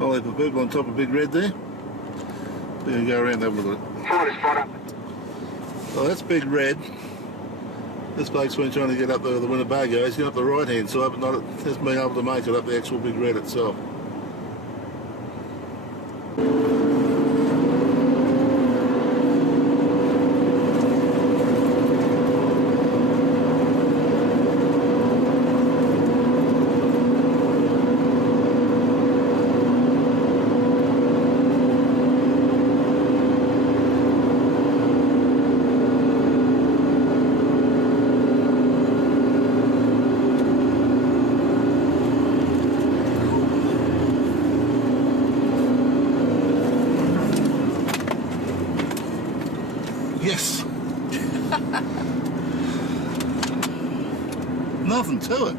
I'll leave the people on top of Big Red there. We're going to go around and have a look at it. Find a spot up. Well, that's Big Red. This bloke's been trying to get up the Winnebago. He's going up the right-hand side, but not hasn't been able to make it up the actual Big Red itself. Nothing to it.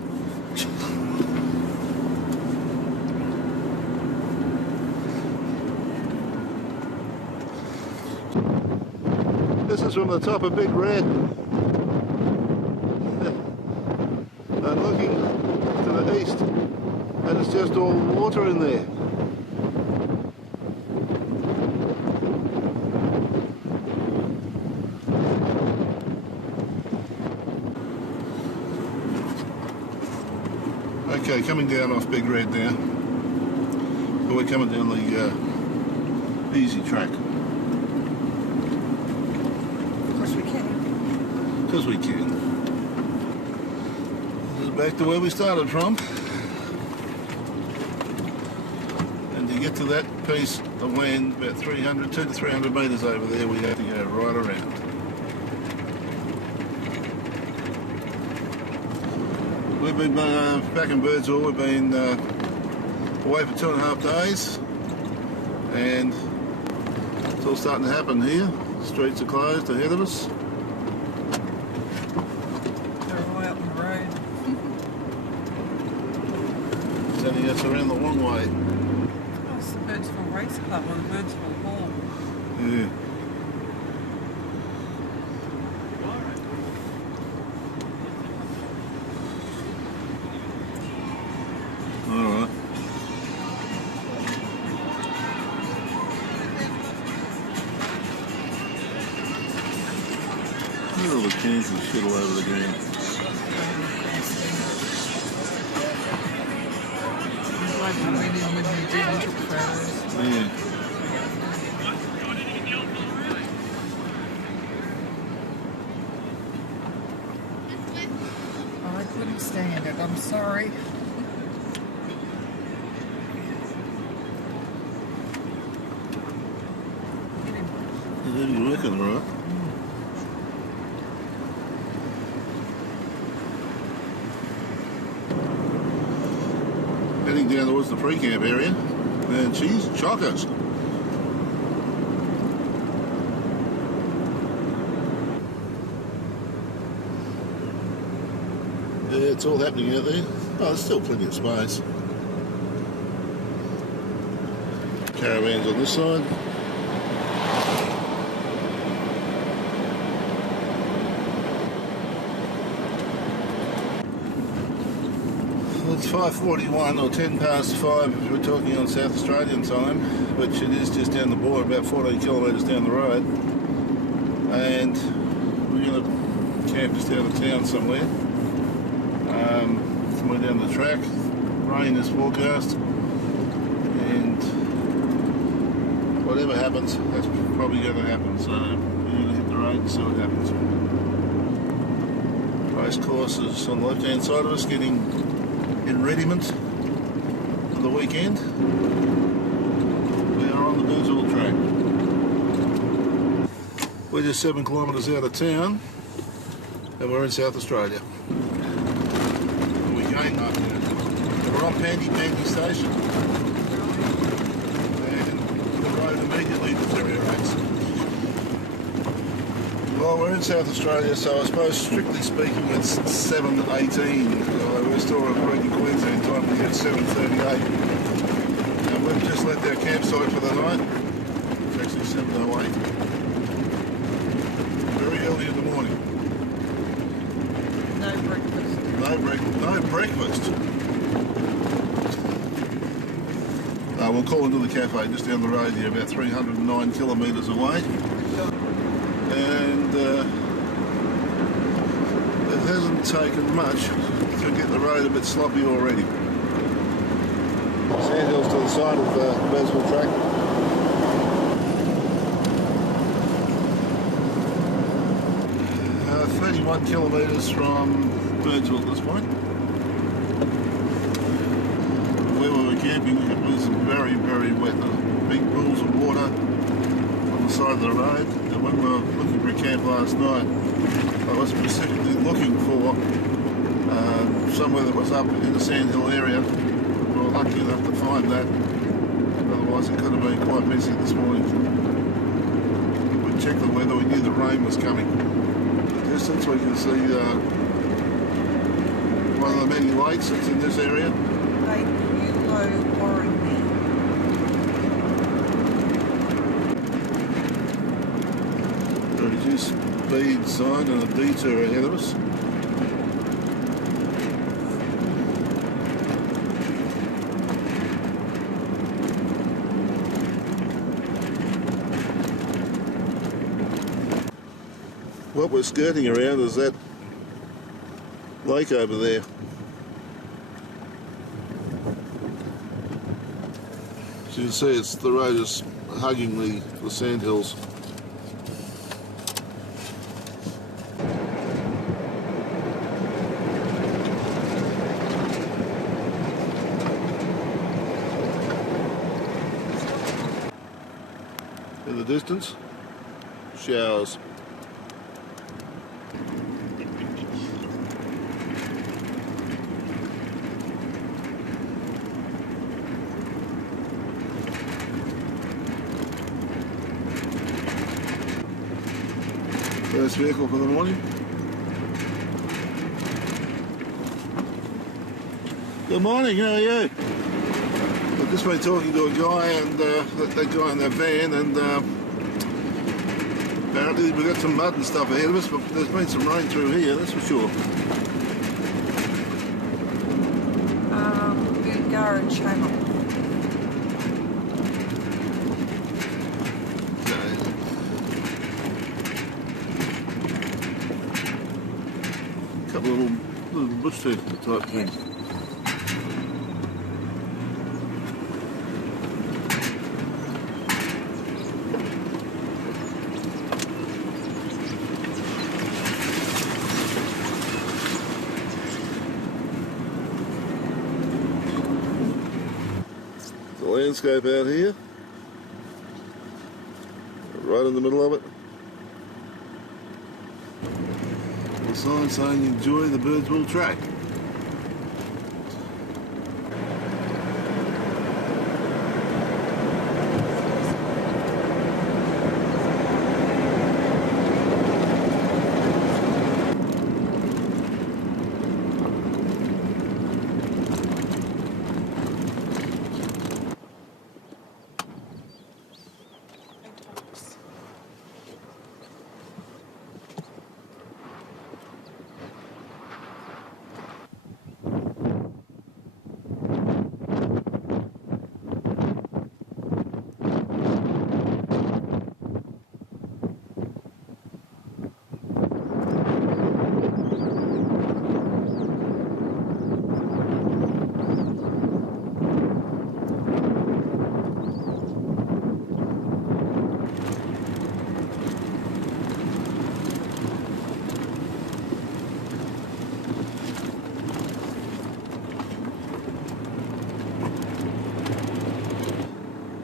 This is from the top of Big Red. And looking to the east, and it's just all water in there. Okay, coming down off Big Red now. But we're coming down the easy track. Of course we can. Because we can. This is back to where we started from. And to get to that piece of land, about 2 to 300 metres over there, we have to go right around. We've been back in Birdsville. We've been away for 2.5 days, and it's all starting to happen here. Streets are closed ahead of us. They're all out on the road. Sending us around the long way. Oh, it's the Birdsville Race Club or the Birdsville Hall. Yeah. Alright. Look at all the cans and shit all over the ground. I'm glad we went in when we did and took photos. Yeah. I couldn't stand it, I'm sorry. It didn't work all right. Heading down towards the pre-camp area, and she's chockers. Yeah, it's all happening out there. Oh, there's still plenty of space. Caravans on this side. It's 5:41 or 10 past 5 if we're talking on South Australian time, which it is just down the border, about 14 kilometres down the road. And we're going to camp just out of town somewhere. Somewhere down the track. Rain is forecast. And whatever happens, that's probably going to happen. So we're going to hit the road and see what happens. Race course is on the left hand side of us, getting in readiness for the weekend. We are on the Birdsville Track. We're just 7 kilometres out of town and we're in South Australia. And we're going up there. We're on Pandy Station and the road immediately deteriorates. Well, we're in South Australia, so I suppose strictly speaking it's 7:18. We're still in Queensland time to get 7:38. And we've just left our campsite for the night. It's actually 7:08. Very early in the morning. No breakfast. No breakfast. We'll call into the cafe just down the road here, about 309 kilometres away. And it hasn't taken much to get the road a bit sloppy already. Sandhills to the side of the Birdsville Track. 31 kilometres from Birdsville at this point. Where we were camping, it was very, very wet. There were big pools of water on the side of the road. And when we were looking for a camp last night, I was specifically looking for somewhere that was up in the Sandhill area. We were lucky enough to find that. Otherwise it could have been quite messy this morning. We checked the weather, we knew the rain was coming. distance we can see one of the many lakes that's in this area. Lake Warrenby. A reduced speed sign and a detour ahead of us. What we're skirting around is that lake over there. As you can see, the road is hugging the sandhills. In the distance, showers. First vehicle for the morning. Good morning, how are you? I've just been talking to a guy and that guy in that van, and apparently we've got some mud and stuff ahead of us, but there's been some rain through here, that's for sure. Windorah Channel. Couple of little bush type things. The landscape out here, right in the middle of it. The sign saying enjoy the Birdsville Track.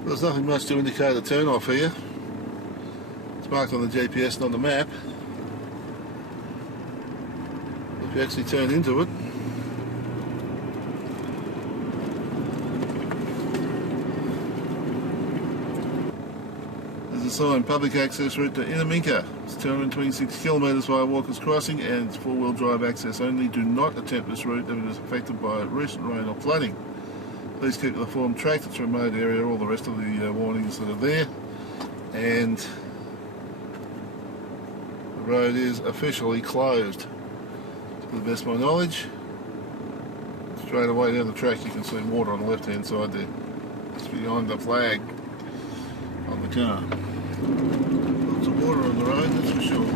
There's nothing much to indicate a turn off here. It's marked on the GPS and on the map. If you actually turn into it, there's a sign, public access route to Innaminka. It's 226 kilometres via Walker's Crossing and it's four-wheel drive access only. Do not attempt this route if it is affected by recent rain or flooding. Please keep the formed track, it's a remote area, all the rest of the warnings that are there. And the road is officially closed, to the best of my knowledge. Straight away down the track you can see water on the left hand side there. It's behind the flag on the car. Lots of water on the road, that's for sure.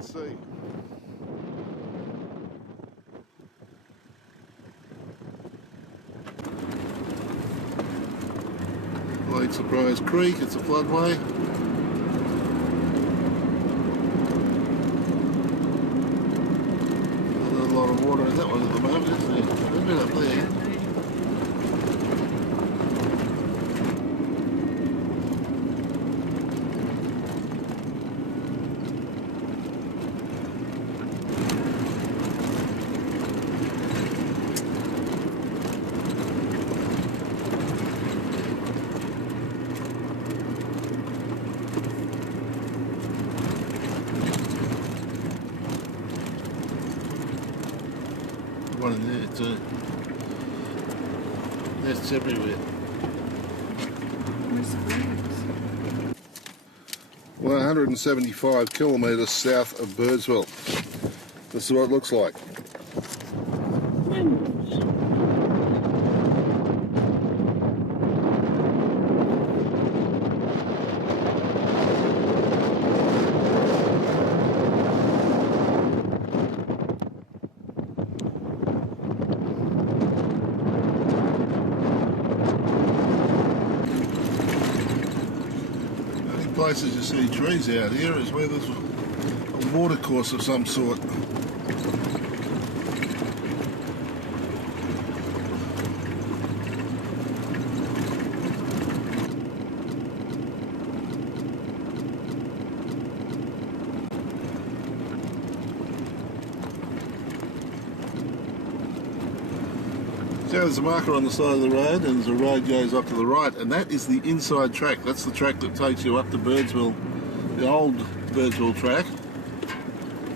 Sea. Lake Surprise Creek, it's a floodway. There's a lot of water in that one at the moment, isn't there? There's been a too. Nests everywhere. Where's the birds? 175 kilometres south of Birdsville. This is what it looks like. Places you see trees out here is where there's a water course of some sort. So there's a marker on the side of the road, and the road goes up to the right, and that is the inside track. That's the track that takes you up to Birdsville, the old Birdsville Track,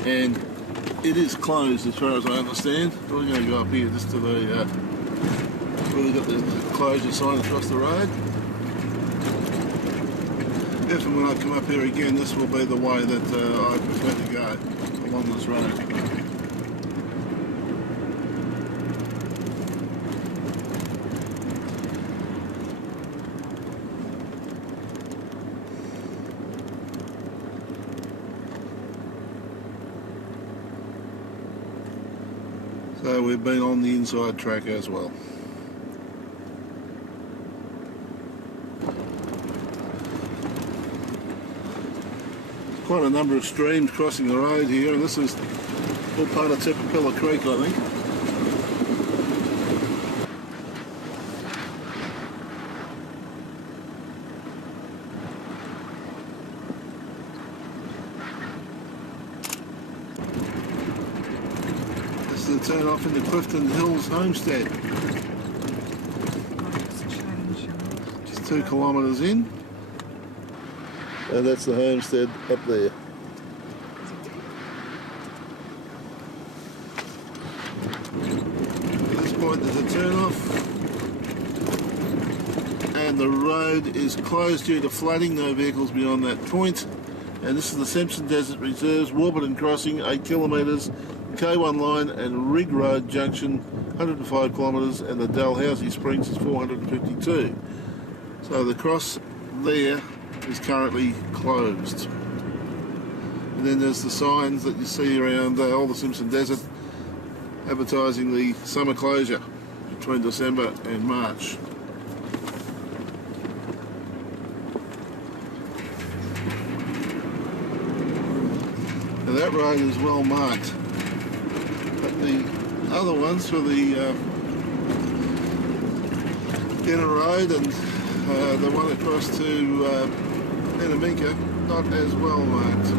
and it is closed as far as I understand. We're going to go up here just to the where they've got the closure sign across the road. If and when I come up here again, this will be the way that I prefer to go along this road. So we've been on the inside track as well. Quite a number of streams crossing the road here, and this is all part of Poeppel Creek, I think. Turn off into Clifton Hills Homestead. Just 2 kilometres in, and that's the homestead up there. At this point there's a turn off, and the road is closed due to flooding. No vehicles beyond that point. And this is the Simpson Desert Reserves, Warburton Crossing, 8 kilometres. K1 line and Rig Road Junction, 105 kilometres, and the Dalhousie Springs is 452. So the cross there is currently closed. And then there's the signs that you see around all the Simpson Desert advertising the summer closure between December and March. Now that road is well marked. The other ones for the inner road and the one across to Innaminka, not as well marked.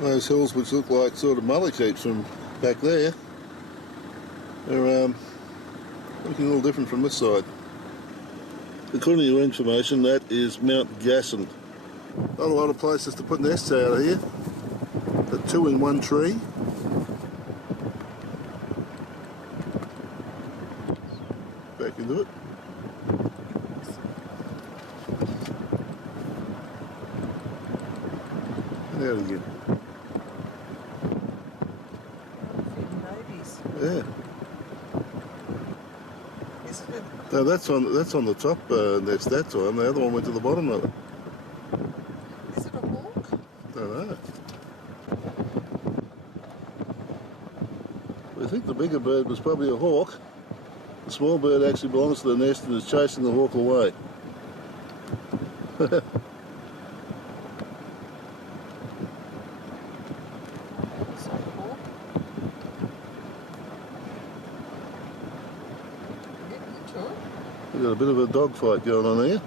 Those hills which look like sort of mully keeps from back there are looking a little different from this side. According to your information, that is Mount Gasson. Not a lot of places to put nests out of here. The 2 in 1 tree. Back into it. And out again. Yeah. No, that's on the top nest that time. The other one went to the bottom of it. Is it a hawk? Don't know. I think the bigger bird was probably a hawk. The small bird actually belongs to the nest and is chasing the hawk away. We've got a bit of a dogfight going on here.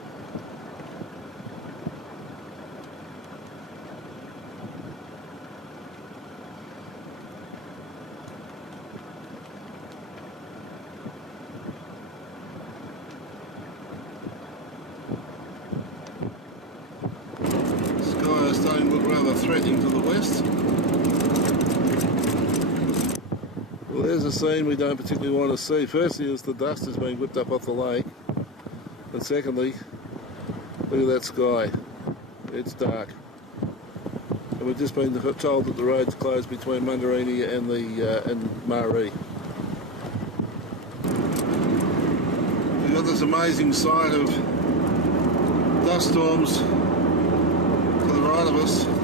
threatening to the west. Well, there's a scene we don't particularly want to see. Firstly, is the dust has been whipped up off the lake, and secondly, look at that sky. It's dark. And we've just been told that the road's closed between Mungerannie and Marree. We've got this amazing sight of dust storms to the right of us, to the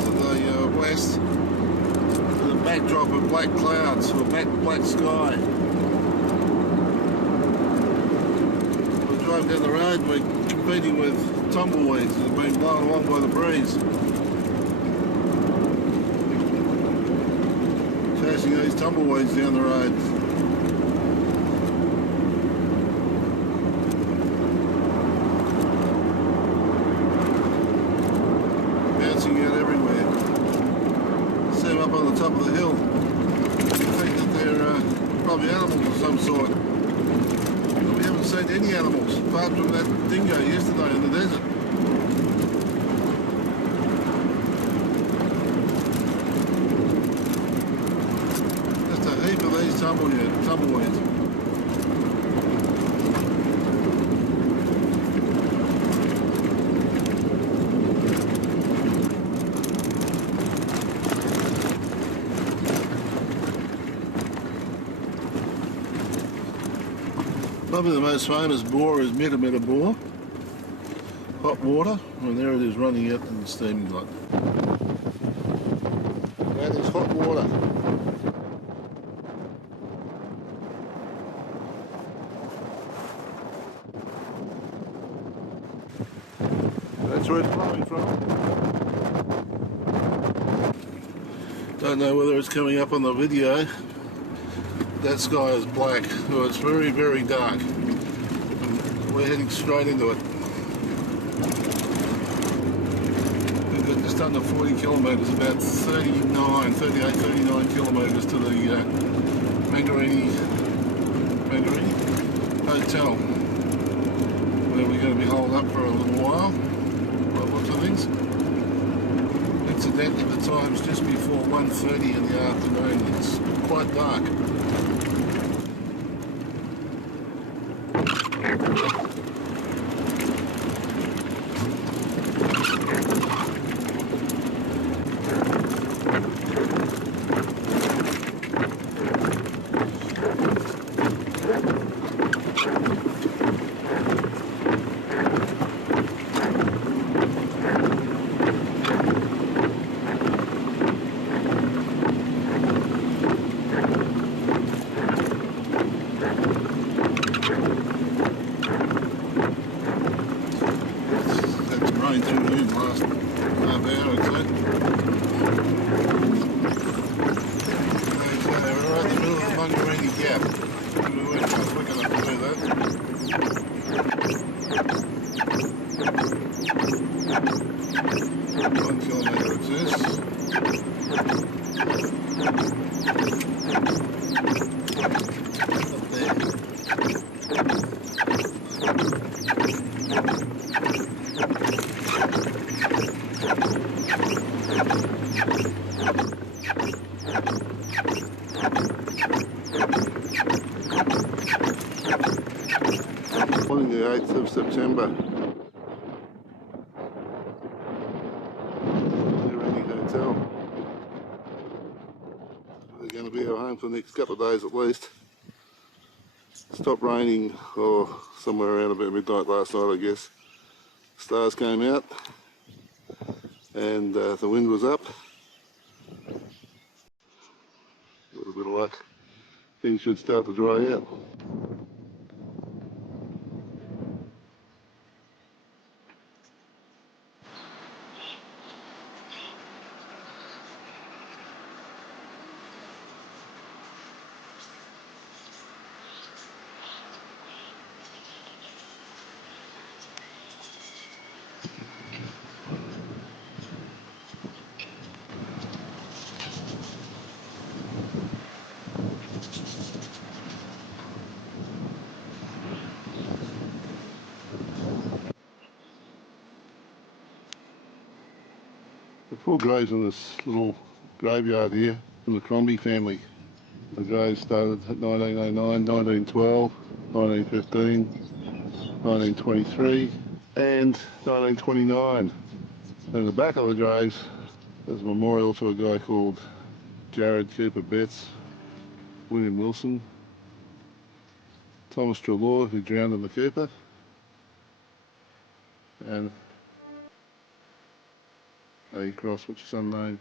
west, with a backdrop of black clouds or black sky. We drive down the road and we're competing with tumbleweeds that have been blown along by the breeze. Chasing these tumbleweeds down the road. Bouncing out everywhere. See them up on the top of the hill. You think that they're probably animals of some sort. But we haven't seen any animals apart from that dingo yesterday in the desert. Tumbleweeds. Probably the most famous bore is Meta bore. Hot water, and there it is running out in the steaming hot. That is hot water. That's where it's flowing from. Don't know whether it's coming up on the video. That sky is black, so it's very, very dark. We're heading straight into it. We've got just under 40 kilometres, about 39 kilometres to the Mungerannie Hotel, where we're going to be holed up for a little while. Lots of things. Incidentally, the time's just before 1:30 in the afternoon. It's quite dark. Morning the 8th of September. Mungerannie Hotel. They're going to be our home for the next couple of days at least. Stopped raining somewhere around about midnight last night, I guess. Stars came out and the wind was up. A little bit of luck. Things should start to dry out. All graves in this little graveyard here from the Crombie family. The graves started at 1909, 1912, 1915, 1923 and 1929. And in the back of the graves there's a memorial to a guy called Jared Cooper Betts, William Wilson, Thomas Trelaw, who drowned in the Cooper, and a cross which is unnamed.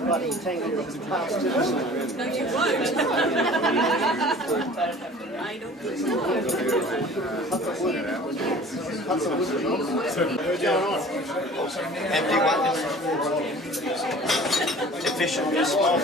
Bloody tangled these past to us. No, you won't. I don't think Empty one. Efficient, just small.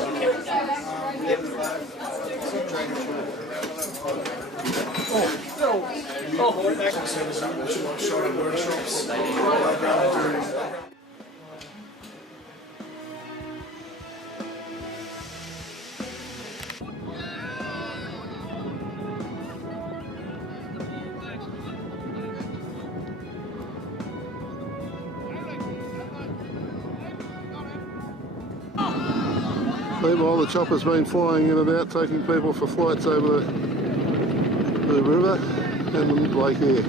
Meanwhile, the chopper's been flying in and out, taking people for flights over the river and the lake here.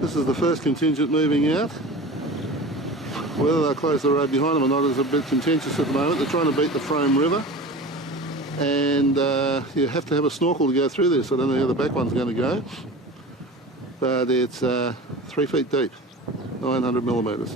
This is the first contingent moving out. Whether they'll close the road behind them or not is a bit contentious at the moment. They're trying to beat the Frome River, and you have to have a snorkel to go through this. I don't know how the back one's going to go, but it's 3 feet deep, 900 millimetres.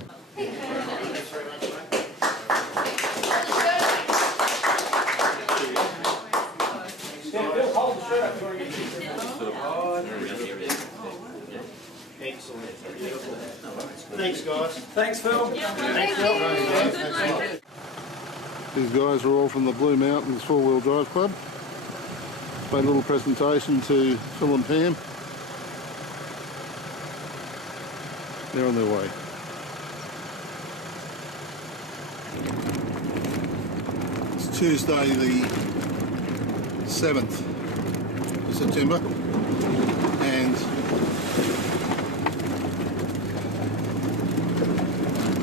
Thanks, guys. Thanks, Phil. Thanks, Phil. These guys are all from the Blue Mountains 4-Wheel Drive Club. Made a little presentation to Phil and Pam. They're on their way. It's Tuesday the 7th of September, and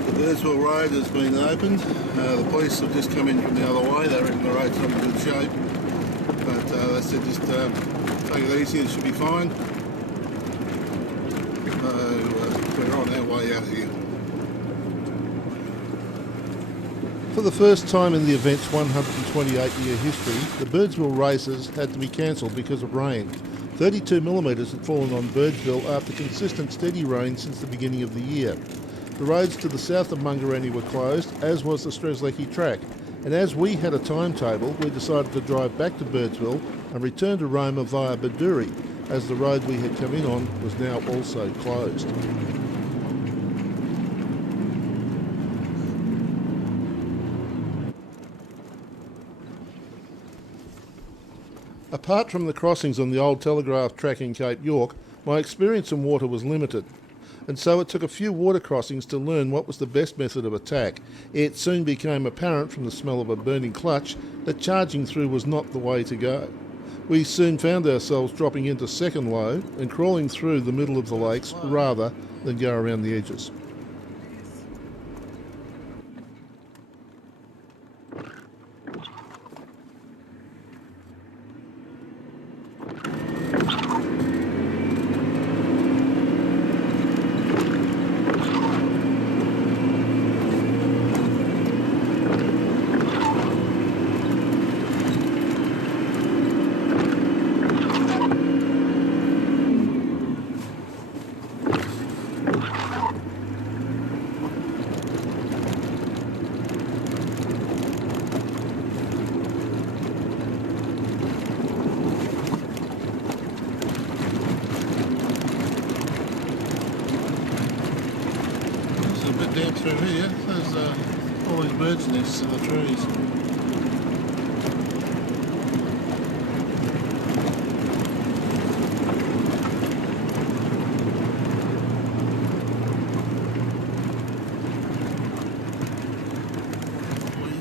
the Birdsville Road has been opened. The police have just come in from the other way. They reckon the road's not in good shape, but they said just take it easy, it should be fine. So we're on our way out of here. For the first time in the event's 128-year history, the Birdsville races had to be cancelled because of rain. 32 millimetres had fallen on Birdsville after consistent steady rain since the beginning of the year. The roads to the south of Mungerannie were closed, as was the Strzelecki track, and as we had a timetable, we decided to drive back to Birdsville and return to Roma via Bedourie, as the road we had come in on was now also closed. Apart from the crossings on the old telegraph track in Cape York, my experience in water was limited, and so it took a few water crossings to learn what was the best method of attack. It soon became apparent from the smell of a burning clutch that charging through was not the way to go. We soon found ourselves dropping into second low and crawling through the middle of the lakes rather than go around the edges. Down through here, there's all these birds' nests in the trees.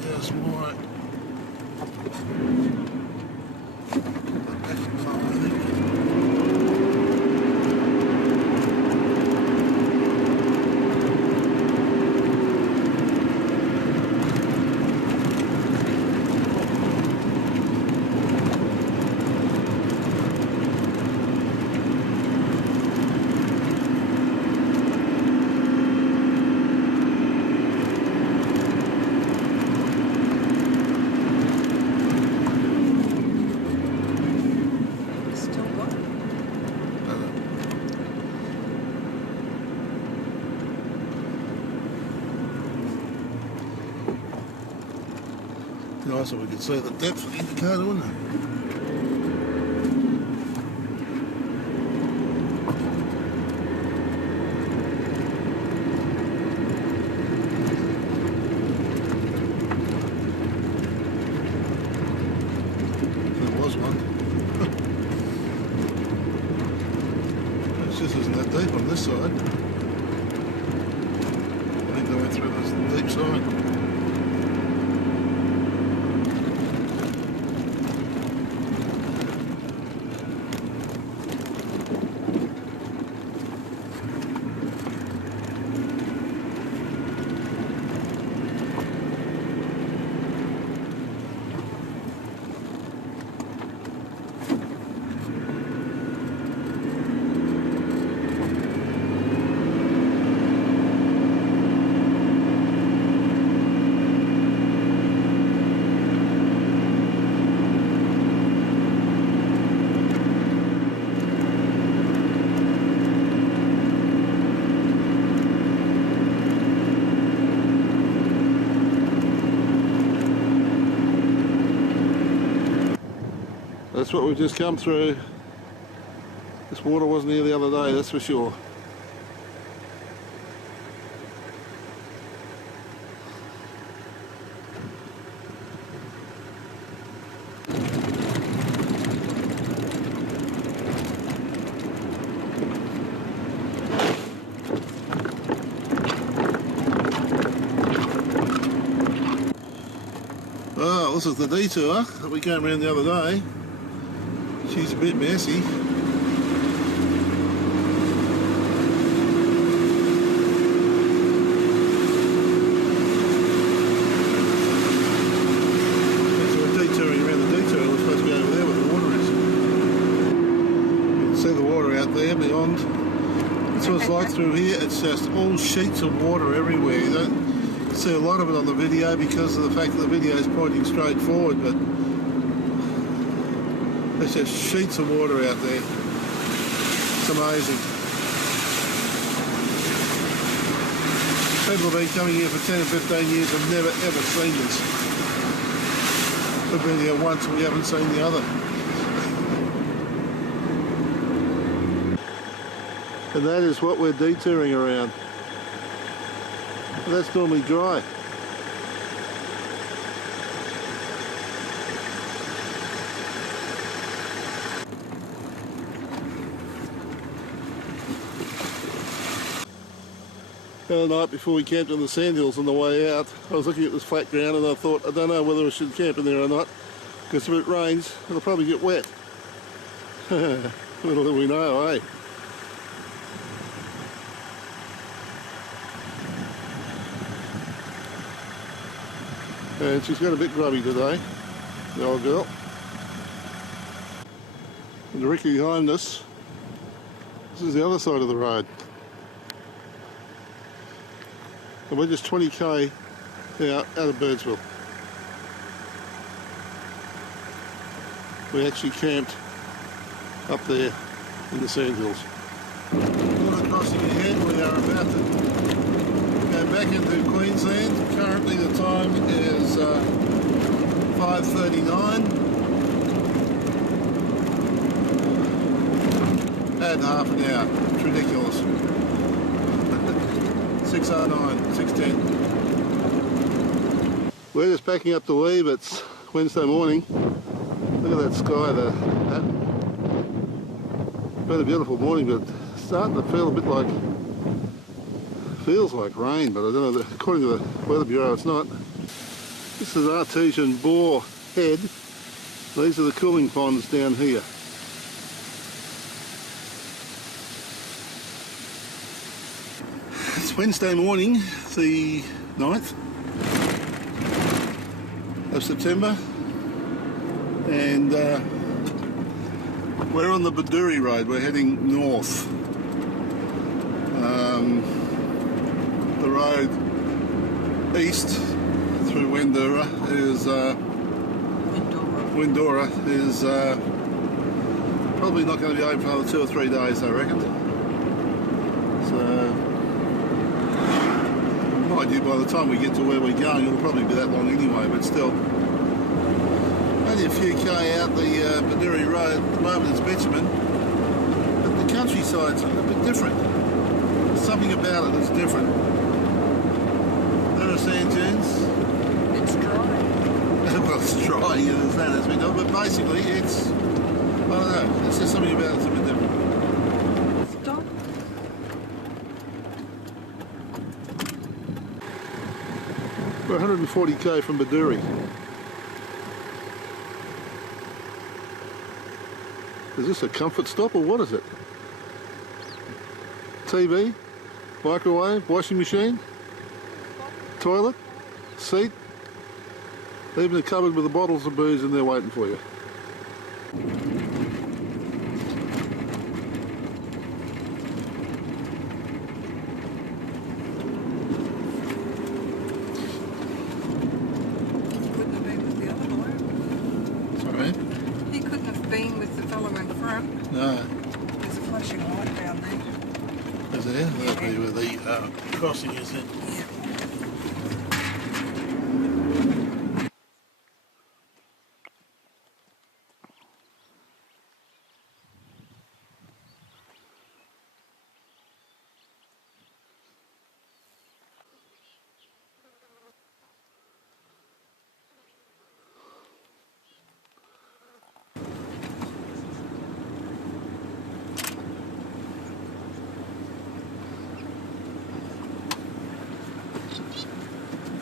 There's more. Nice if we could see the depth of the indicator, wouldn't it? There was one. It just isn't that deep on this side. I think they went through this deep side. That's what we've just come through. This water wasn't here the other day, that's for sure. Oh, this is the detour that we came around the other day. She's a bit messy. We're detouring around the detour. We're supposed to go over there where the water is. You can see the water out there beyond. That's what it's like through here. It's just all sheets of water everywhere. You don't see a lot of it on the video because of the fact that the video is pointing straight forward, but there's just sheets of water out there. It's amazing. People have been coming here for 10 or 15 years and never ever seen this. We've been here once and we haven't seen the other. And that is what we're detouring around. That's normally dry. The other night before we camped on the sandhills on the way out, I was looking at this flat ground and I thought, I don't know whether I should camp in there or not, because if it rains, it'll probably get wet. Little do we know, eh? And she's got a bit grubby today, the old girl. And directly behind us, this is the other side of the road. And we're just 20k out of Birdsville. We actually camped up there in the sandhills. Water crossing ahead, we are about to go back into Queensland. Currently the time is 5:39. Add half an hour, it's ridiculous. 6:09, 6:10. We're just packing up to leave. It's Wednesday morning. Look at that sky there. Been a beautiful morning, but it's starting to feel a bit like, feels like rain, but I don't know, according to the Weather Bureau it's not. This is Artesian Bore Head. These are the cooling ponds down here. It's Wednesday morning, the 9th of September, and we're on the Bedourie road. We're heading north. The road east through Windorah is probably not going to be open for another 2 or 3 days, I reckon. So mind you, by the time we get to where we're going, it'll probably be that long anyway, but still. Only a few k out the Bedourie road. At the moment it's bitumen, but the countryside's a bit different. There's something about it that's different. There are sand dunes. It's dry. Well, it's dry, yeah, there's that as we know, but basically it's, I don't know, there's just something about it that's a bit different. Stop. We're 140k from Bedourie. Is this a comfort stop or what is it? TV, microwave, washing machine, toilet, seat, even a cupboard with the bottles of booze in there waiting for you. No. There's a flashing light down there. Is there? That'll be where the crossing is then. Yeah.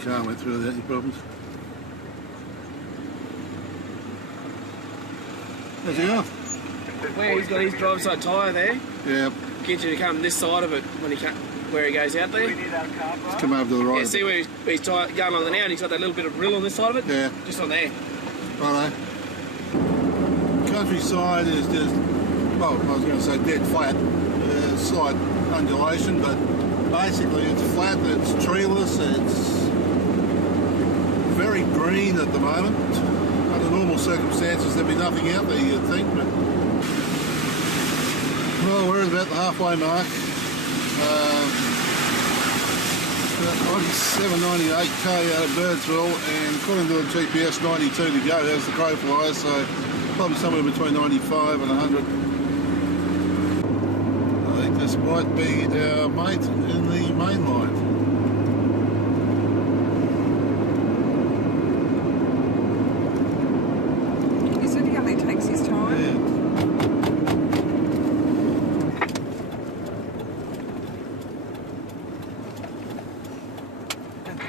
Car went through without any problems. How's it going? Where he's got his driver's side tyre there, Yeah, get you to come this side of it when he where he goes out there. it's come over to the right. Yeah, see where he's going on there now, and he's got that little bit of rill on this side of it? Yeah. Just on there. Righto. Countryside is just, well, I was going to say dead flat. Slight undulation, but basically it's flat, it's treeless, it's very green at the moment. Under normal circumstances there'd be nothing out there, you'd think, but well, we're at about the halfway mark. 97.98k out of Birdsville, and according to the GPS, 92 to go as the crow flies, so probably somewhere between 95 and 100. I think this might be our mate in the main line. He said he only takes his time. Yeah.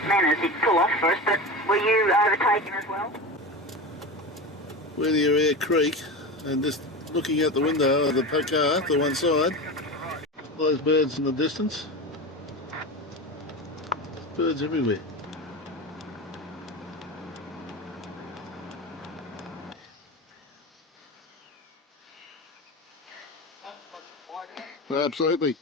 Manners did pull off for us, but were you overtaken as well? We're near Air Creek, and just looking out the window of the car to one side, those birds in the distance. Birds everywhere. Absolutely.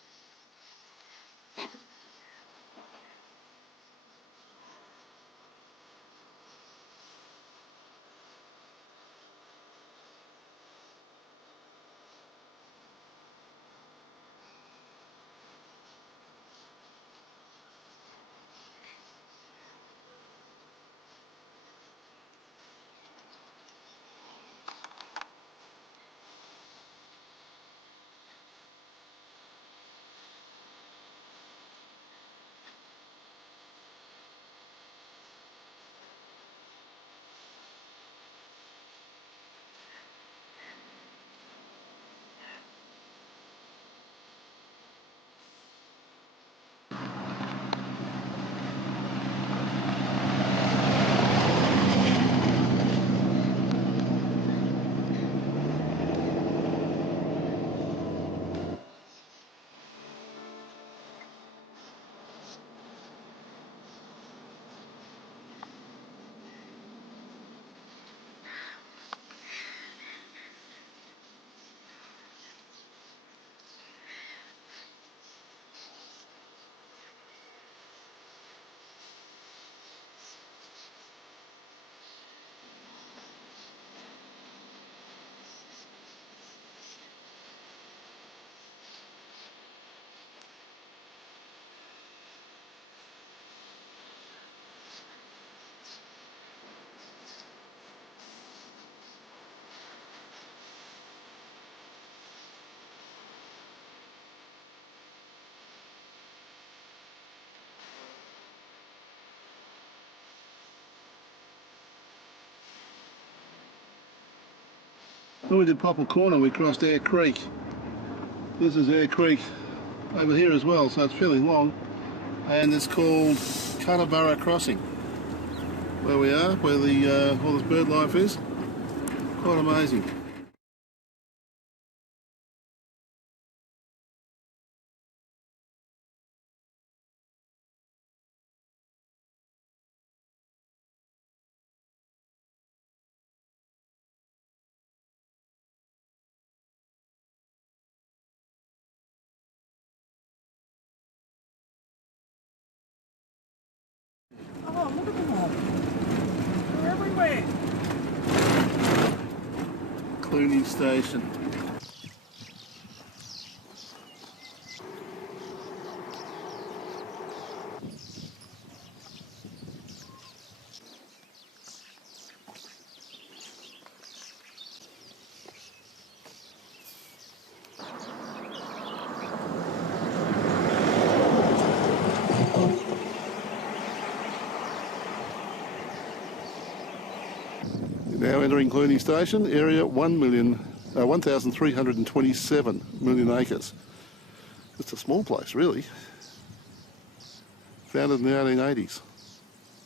When we did Poeppel Corner, we crossed Air Creek. This is Air Creek over here as well, so it's fairly long. And it's called Cutterborough Crossing, where we are, where the all this bird life is. Quite amazing. Oh, look at them all. They're everywhere. Clooney Station. Now entering Clooney Station, area 1,327 million acres. It's a small place, really. Founded in the 1880s.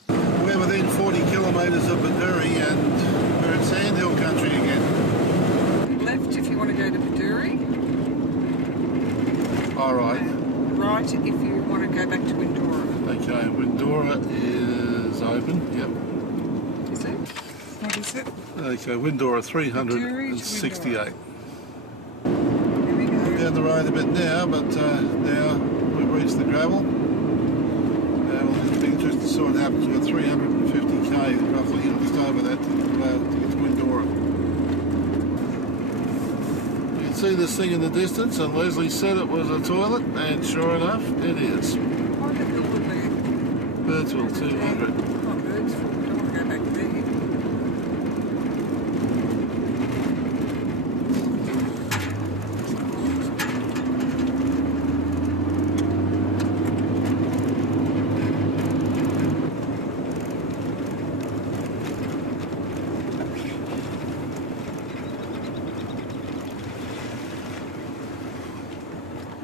We're within 40 kilometres of Bedourie and we're in Sandhill country again. Left if you want to go to Bedourie. All right. Right if you want to go back to Windorah. Okay, Windorah is open, yep. Is it? What is it? Okay, Windorah 368. Here we go. Down the road a bit now, but now we've reached the gravel. We'll just be interested to see what happens. We've got 350k roughly, just over that to get to Windorah. You can see this thing in the distance, and Leslie said it was a toilet, and sure enough, it is. What a builder there. Birdsville 200. Oh, Birdsville. I don't want to go back there.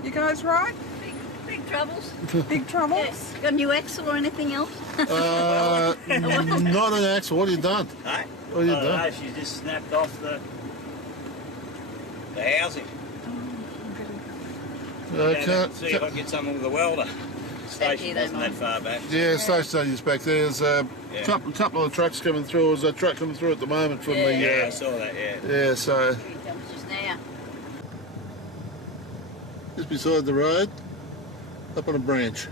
You guys right? Big troubles. Big trouble? Yes. Got a new axle or anything else? Not an axle. What have you done? Hey? What have you I don't done? know, she's just snapped off the housing. See if I can get something with a welder. The station wasn't that far back. Yeah, station's back there. There's a couple of trucks coming through. There's a truck coming through at the moment from the... Yeah, I saw that, yeah. Yeah, so That was just now. just beside the road, up on a branch.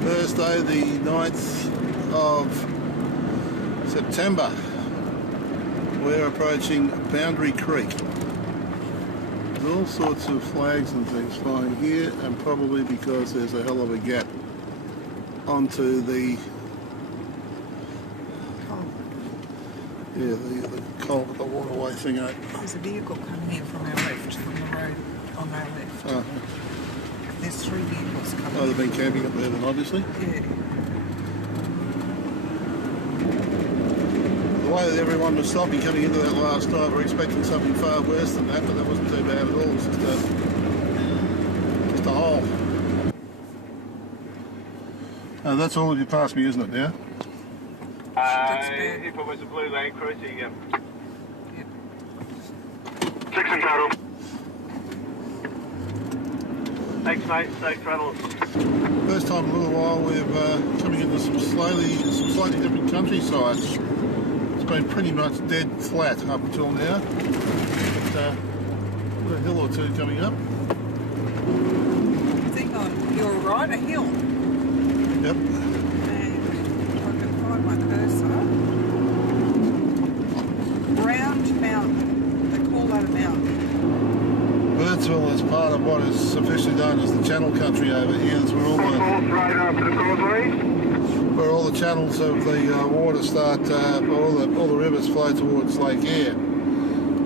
Thursday the 9th of September. We're approaching Boundary Creek. There's all sorts of flags and things flying here, and probably because there's a hell of a gap onto the the culvert, the waterway thing. There's a vehicle coming in from our left, from the road on our left. Oh, There's 3 vehicles coming they've been camping up there then, obviously. Yeah. The way that everyone was stopping coming into that last night, we're expecting something far worse than that, but that wasn't too bad at all. It was just a hole. That's all of you past me, isn't it, now? If it was a blue Land Cruiser, yeah. Yep. 6 in total. Thanks, mate. Safe travels. First time in a little while we've coming into some slightly different countrysides. It's been pretty much dead flat up until now. But, got a hill or two coming up. I think on your right, a hill. Yep. And if I can find my cursor. Round Mountain. They call that a mountain. Birdsville is part of what is officially known as the Channel Country over here. It's where all the channels of the water start, all the rivers flow towards Lake Eyre.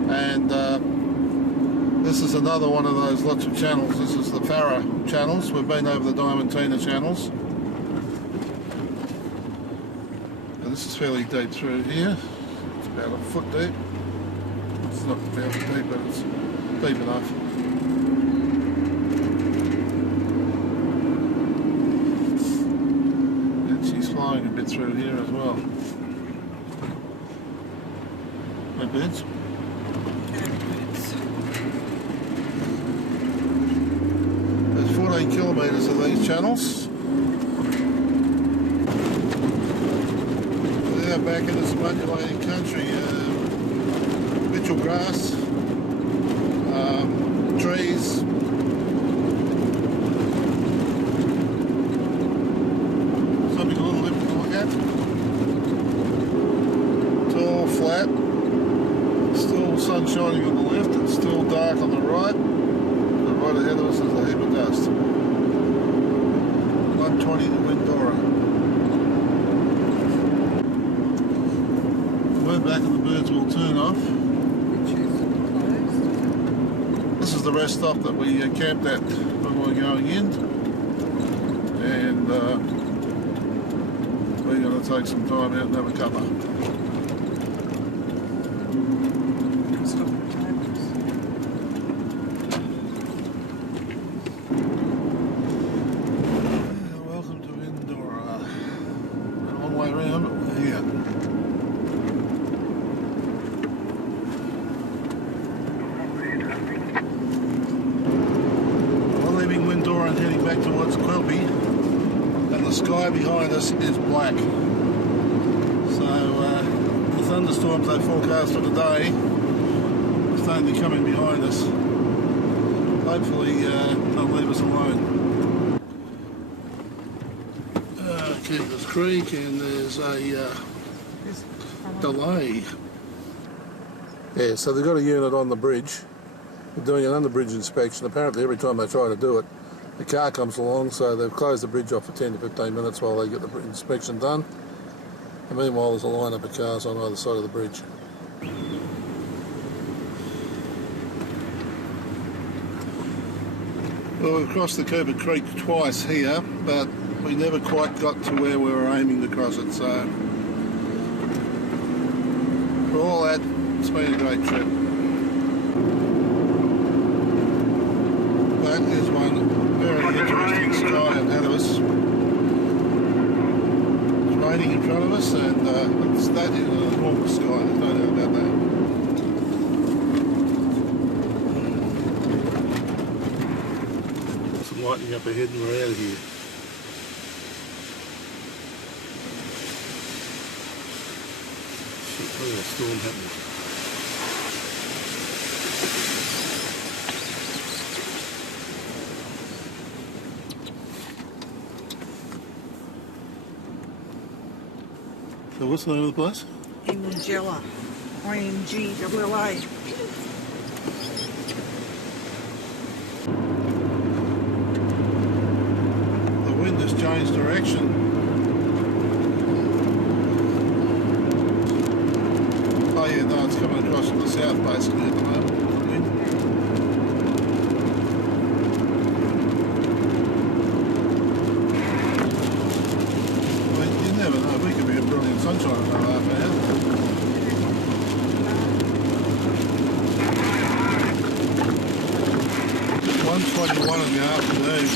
And this is another one of those lots of channels. This is the Farah channels. We've been over the Diamantina channels. And this is fairly deep through here. It's about a foot deep. It's not about deep, but it's deep enough. And she's flying a bit through here as well. No birds? There's 14 kilometres of these channels. They're back into some undulating country. Mitchell grass, trees, something a little different to look at. Tall, flat, still sun shining on the left, it's still dark on the right, but right ahead of us is a heap of dust. 120 to Windorah. We're back at the Birdsville turn-off. Which is closed. This is the rest stop that we camped at when we were going in, and we're going to take some time out and have a cuppa. Stop the tables. Welcome to Windorah. Been a long way around, but we're here. We're leaving Windorah and heading back towards Quilpie, and the sky behind us is black. So thunderstorms they forecast for today are starting to come in behind us. Hopefully they'll leave us alone. Keeper's Creek, and there's a delay. Yeah, so they've got a unit on the bridge. They're doing an under-bridge inspection. Apparently every time they try to do it, the car comes along, so they've closed the bridge off for 10 to 15 minutes while they get the inspection done. And meanwhile there's a line-up of cars on either side of the bridge. Well, we've crossed the Quilpie Creek twice here, but we never quite got to where we were aiming to cross it, so for all that, it's been a great trip. But there's one very interesting sky ahead of us. It's raining in front of us, and that is an enormous sky, there's no doubt about that. Lightning up ahead and we're out of here. Shit, look at that storm happening. So what's the name of the place? Ingella. INGWLA. Has changed direction. Oh yeah, no, it's coming across from the south basically at the moment. Well, you never know, we could be in brilliant sunshine in about half an hour. 1:21 in the afternoon.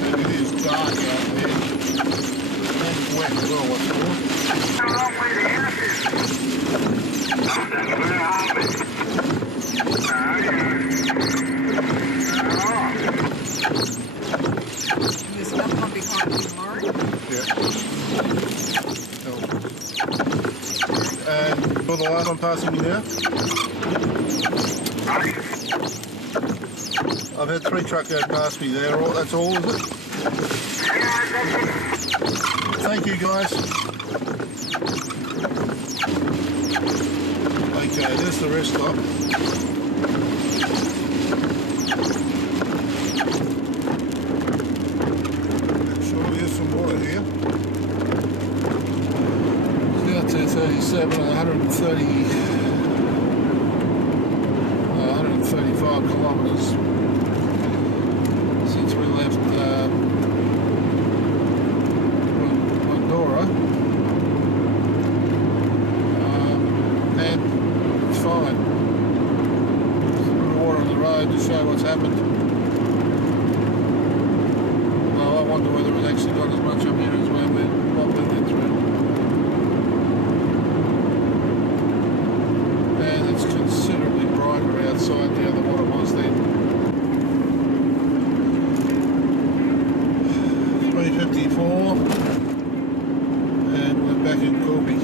And it is dark out there. And wet as well, what's more. There's another one behind you, Laurie. Yeah. And for the last one passing you now? I've had 3 trucks go past me there. That's all, is it? Thank you, guys. Okay, there's the rest stop. Surely there's some water here. It's now 237 and 135 kilometres. Since we left Windorah, and it's fine. There's a bit of water on the road to show what's happened. Well, I wonder whether it actually got as much up here as when we went through. And it's considerably brighter outside now than what it was then. 3:54, and we're back in Quilpie.